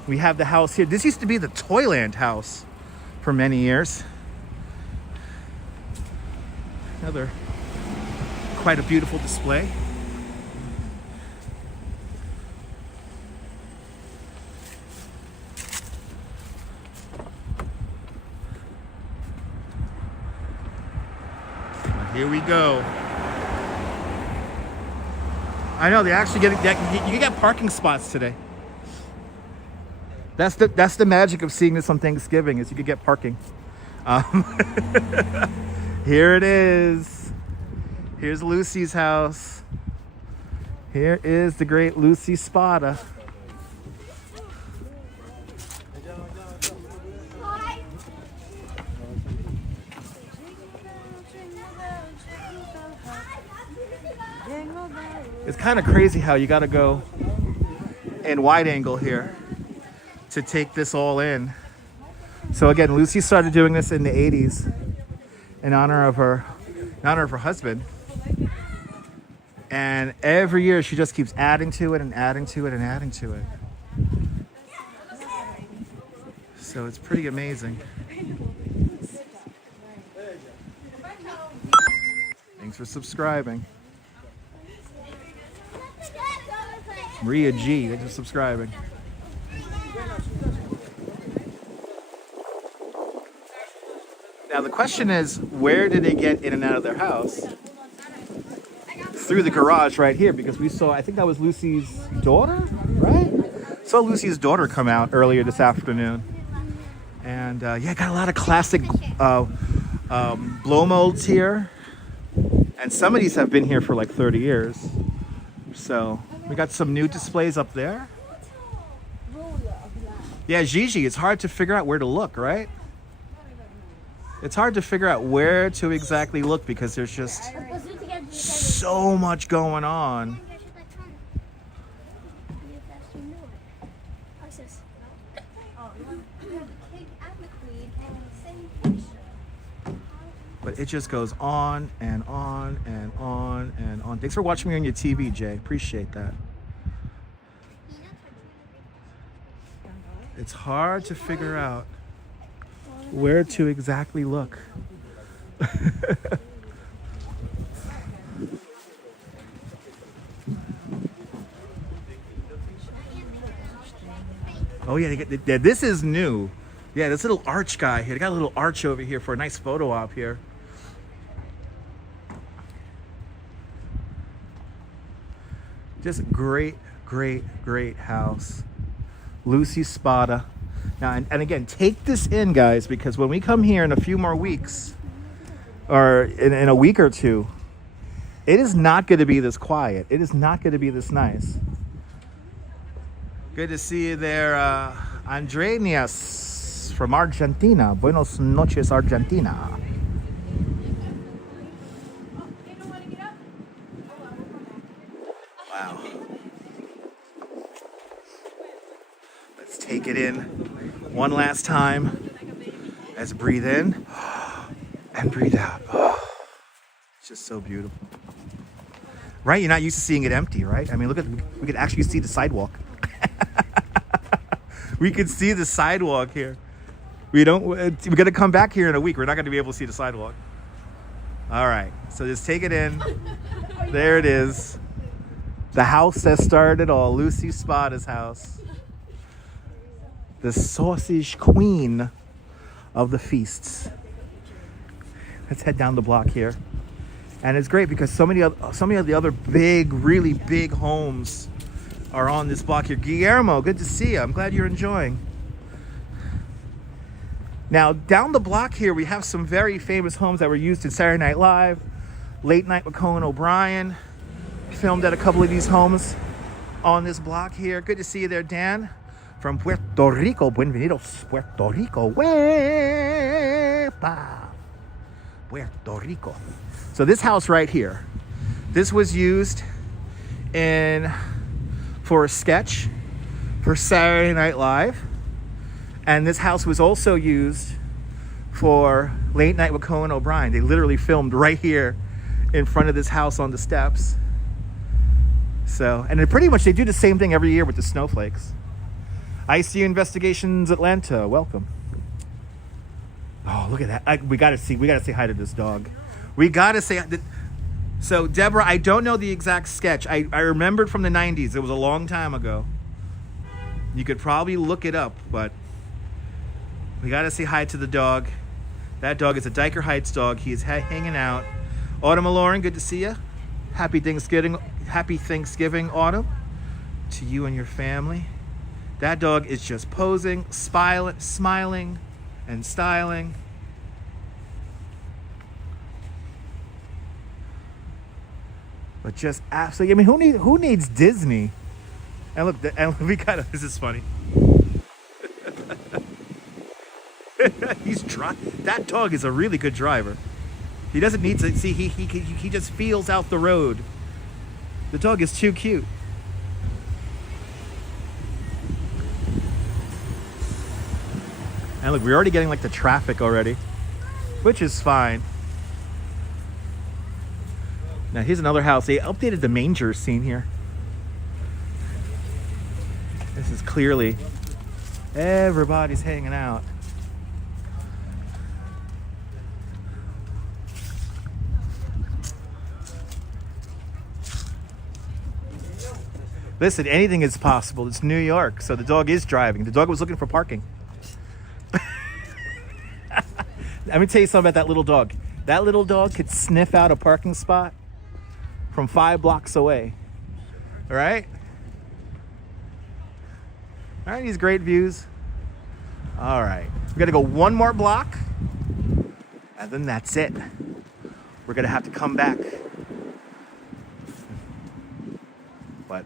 We have the house here. This used to be the Toyland house for many years. Another quite a beautiful display. Here we go. I know they actually you can get parking spots today. That's the magic of seeing this on Thanksgiving, is you could get parking. Here it is. Here's Lucy's house. Here is the great Lucy Spada. It's kind of crazy how you got to go in wide angle here to take this all in. So again, Lucy started doing this in the 80s in honor of her husband. And every year she just keeps adding to it and adding to it and adding to it. So it's pretty amazing. for subscribing. Maria G, thanks for subscribing. Now the question is, where did they get in and out of their house? Through the garage right here, because we saw, I think that was Lucy's daughter, right? Saw Lucy's daughter come out earlier this afternoon. And yeah, got a lot of classic blow molds here. And some of these have been here for like 30 years. So we got some new displays up there. Yeah, Gigi, it's hard to figure out where to look, right? It's hard to figure out where to exactly look because there's just so much going on. But it just goes on and on and on and on. Thanks for watching me on your TV, Jay. Appreciate that. It's hard to figure out where to exactly look. Oh yeah, this is new. Yeah, this little arch guy here. They got a little arch over here for a nice photo op here. Just great, great, great house. Lucy Spada. Now, and again, take this in, guys, because when we come here in a few more weeks, or in a week or two, it is not going to be this quiet. It is not going to be this nice. Good to see you there, Andrenias from Argentina. Buenos noches, Argentina. Wow. Let's take it in one last time. Let's breathe in and breathe out. It's just so beautiful. Right? You're not used to seeing it empty, right? I mean, look at, we could actually see the sidewalk. We can see the sidewalk here. We're gonna come back here in a week. We're not gonna be able to see the sidewalk. All right, so just take it in. There it is. The house that started it all, Lucy Spada's house. The sausage queen of the feasts. Let's head down the block here. And it's great because so many of the other big, really big homes are on this block here. Guillermo, good to see you. I'm glad you're enjoying. Now, down the block here, we have some very famous homes that were used in Saturday Night Live, Late Night with Conan O'Brien. Filmed at a couple of these homes on this block here. Good to see you there, Dan, from Puerto Rico. Bienvenidos, Puerto Rico. Wepa. Puerto Rico. So this house right here, this was used for a sketch for Saturday Night Live. And this house was also used for Late Night with Conan O'Brien. They literally filmed right here in front of this house on the steps. So, and they do the same thing every year with the snowflakes. ICU Investigations Atlanta, welcome. Oh, look at that. We gotta say hi to this dog. We gotta say, so Deborah, I don't know the exact sketch. I remembered from the 90s. It was a long time ago. You could probably look it up, but we gotta say hi to the dog. That dog is a Dyker Heights dog. He is hanging out. Autumn Lauren, good to see you. Happy Thanksgiving, Autumn, to you and your family. That dog is just posing, smiling, and styling. But just absolutely, I mean, who needs Disney? And look, this is funny. That dog is a really good driver. He doesn't need to see, he just feels out the road. The dog is too cute. And look, we're already getting like the traffic already, which is fine. Now here's another house. They updated the manger scene here. This is clearly everybody's hanging out. Listen, anything is possible. It's New York, so the dog is driving. The dog was looking for parking. Let me tell you something about that little dog. That little dog could sniff out a parking spot from 5 blocks away. All right? All right, these great views. All right. We got to go one more block, and then that's it. We're going to have to come back. But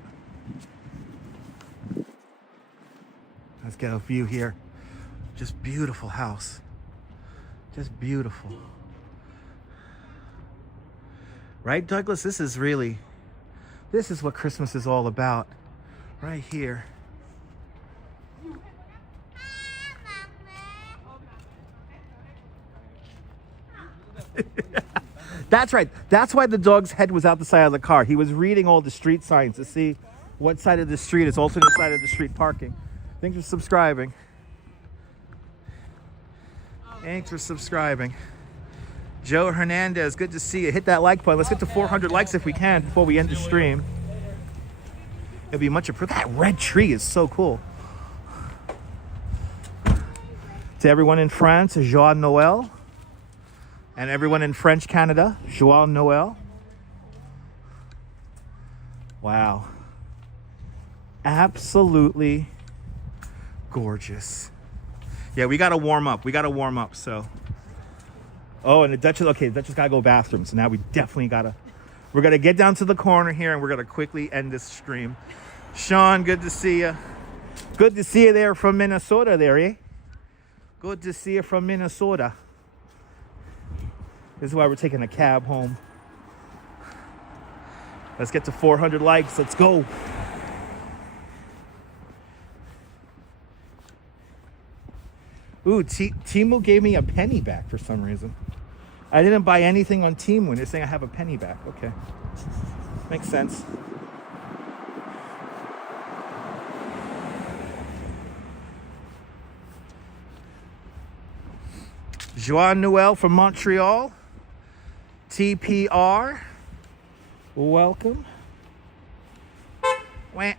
let's get a view here. Just beautiful house. Just beautiful. Right, Douglas? This is what Christmas is all about. Right here. That's right. That's why the dog's head was out the side of the car. He was reading all the street signs to see what side of the street is alternate side of the street parking. Thanks for subscribing. Thanks for subscribing. Joe Hernandez, good to see you. Hit that like button. Let's get to 400 likes if we can before we end the stream. It'd be much appreciated. That red tree is so cool. To everyone in France, Joyeux Noël. And everyone in French Canada, Joyeux Noël. Wow. Absolutely gorgeous. Yeah, we gotta warm up. So. Oh, and the Duchess, okay, the Duchess gotta go bathroom. So now we definitely we're gonna get down to the corner here and we're gonna quickly end this stream. Sean, good to see you. Good to see you there from Minnesota there, eh? Good to see you from Minnesota. This is why we're taking a cab home. Let's get to 400 likes. Let's go. Ooh, Temu gave me a penny back for some reason. I didn't buy anything on Temu. They're saying I have a penny back. Okay. Makes sense. Joyeux Noël from Montreal. TPR. Welcome. Wah.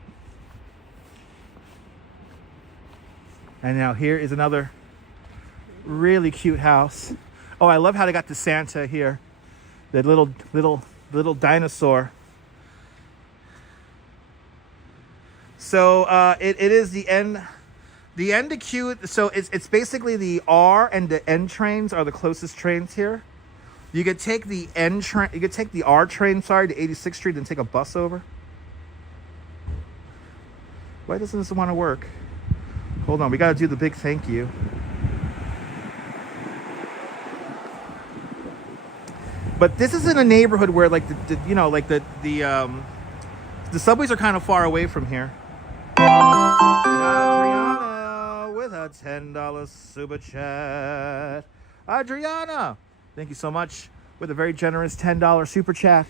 And now here is another really cute house. Oh, I love how they got the Santa here. The little dinosaur. So it is the N to Q. So it's basically the R and the N trains are the closest trains here. You could take the N train. You could take the R train, to 86th Street, and take a bus over. Why doesn't this want to work? Hold on, we got to do the big thank you. But this is in a neighborhood where, like, the subways are kind of far away from here. Adriana with a $10 super chat. Adriana, thank you so much with a very generous $10 super chat.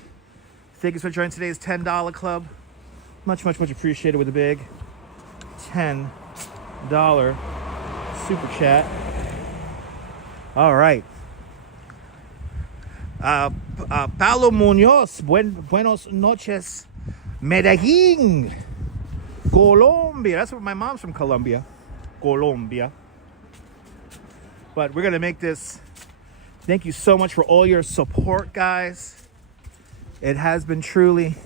Thank you for joining today's $10 club. Much, much, much appreciated with a big $10 super chat. All right. Paulo Munoz, buenos noches, Medellín, Colombia. That's where my mom's from, Colombia. Colombia. But we're going to make this. Thank you so much for all your support, guys. It has been truly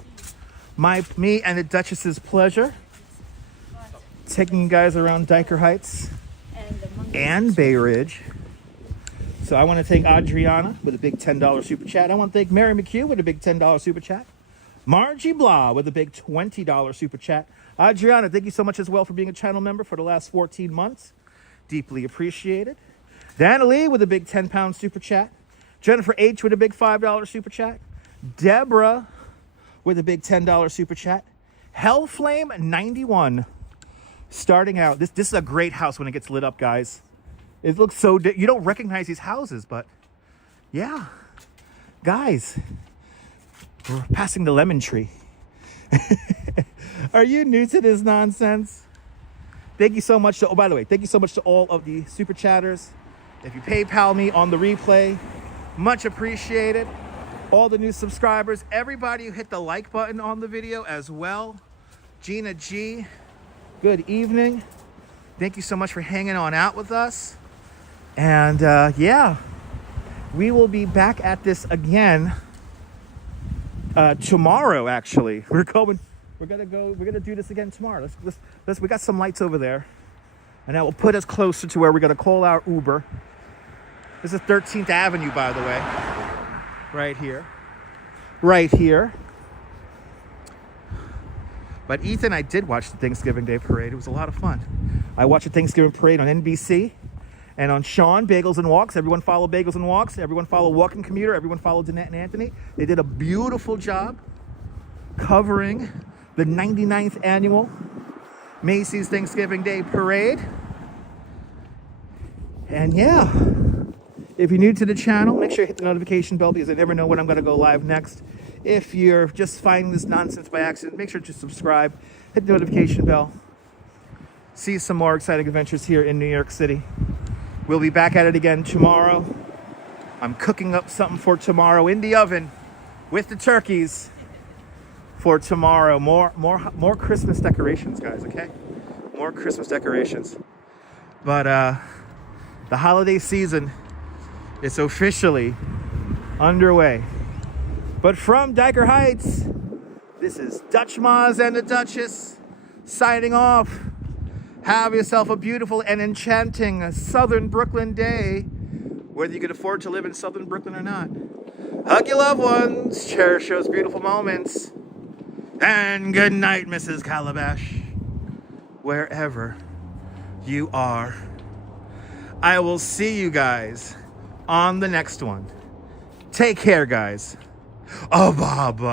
me and the Duchess's pleasure taking you guys around Dyker Heights and Bay Ridge. So I want to thank Adriana with a big $10 super chat. I want to thank Mary McHugh with a big $10 super chat. Margie Blah with a big $20 super chat. Adriana, thank you so much as well for being a channel member for the last 14 months. Deeply appreciated. Dana Lee with a big £10 super chat. Jennifer H with a big $5 super chat. Deborah with a big $10 super chat. Hellflame 91 starting out. This is a great house when it gets lit up, guys. It looks so... You don't recognize these houses, but... Yeah. Guys. We're passing the lemon tree. Are you new to this nonsense? Thank you so much to... Oh, by the way, thank you so much to all of the super chatters. If you PayPal me on the replay, much appreciated. All the new subscribers. Everybody who hit the like button on the video as well. Gina G, good evening. Thank you so much for hanging on out with us. And yeah, we will be back at this again tomorrow. Actually, we're gonna do this again tomorrow. Let's we got some lights over there, and that will put us closer to where we're gonna call our Uber. This is 13th Avenue, by the way, right here. But Ethan, I did watch the Thanksgiving Day Parade. It was a lot of fun. I watched the Thanksgiving Parade on NBC. And on Sean, Bagels and Walks. Everyone follow Bagels and Walks. Everyone follow Walking Commuter. Everyone follow Danette and Anthony. They did a beautiful job covering the 99th annual Macy's Thanksgiving Day Parade. And yeah, if you're new to the channel, make sure you hit the notification bell because I never know when I'm going to go live next. If you're just finding this nonsense by accident, make sure to subscribe, hit the notification bell. See some more exciting adventures here in New York City. We'll be back at it again tomorrow. I'm cooking up something for tomorrow in the oven with the turkeys for tomorrow. More Christmas decorations, guys, okay? More Christmas decorations. But the holiday season is officially underway. But from Dyker Heights, this is Dutch Maz and the Duchess signing off. Have yourself a beautiful and enchanting Southern Brooklyn day, whether you can afford to live in Southern Brooklyn or not. Hug your loved ones, cherish those beautiful moments, and good night, Mrs. Calabash, wherever you are. I will see you guys on the next one. Take care, guys. Oh, bye-bye.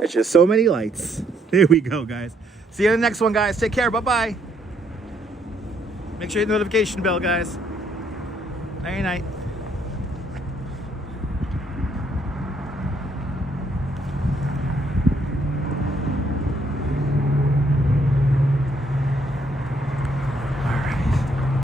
It's just so many lights. Here we go, guys. See you in the next one, guys. Take care. Bye-bye. Make sure you hit the notification bell, guys. Night-night.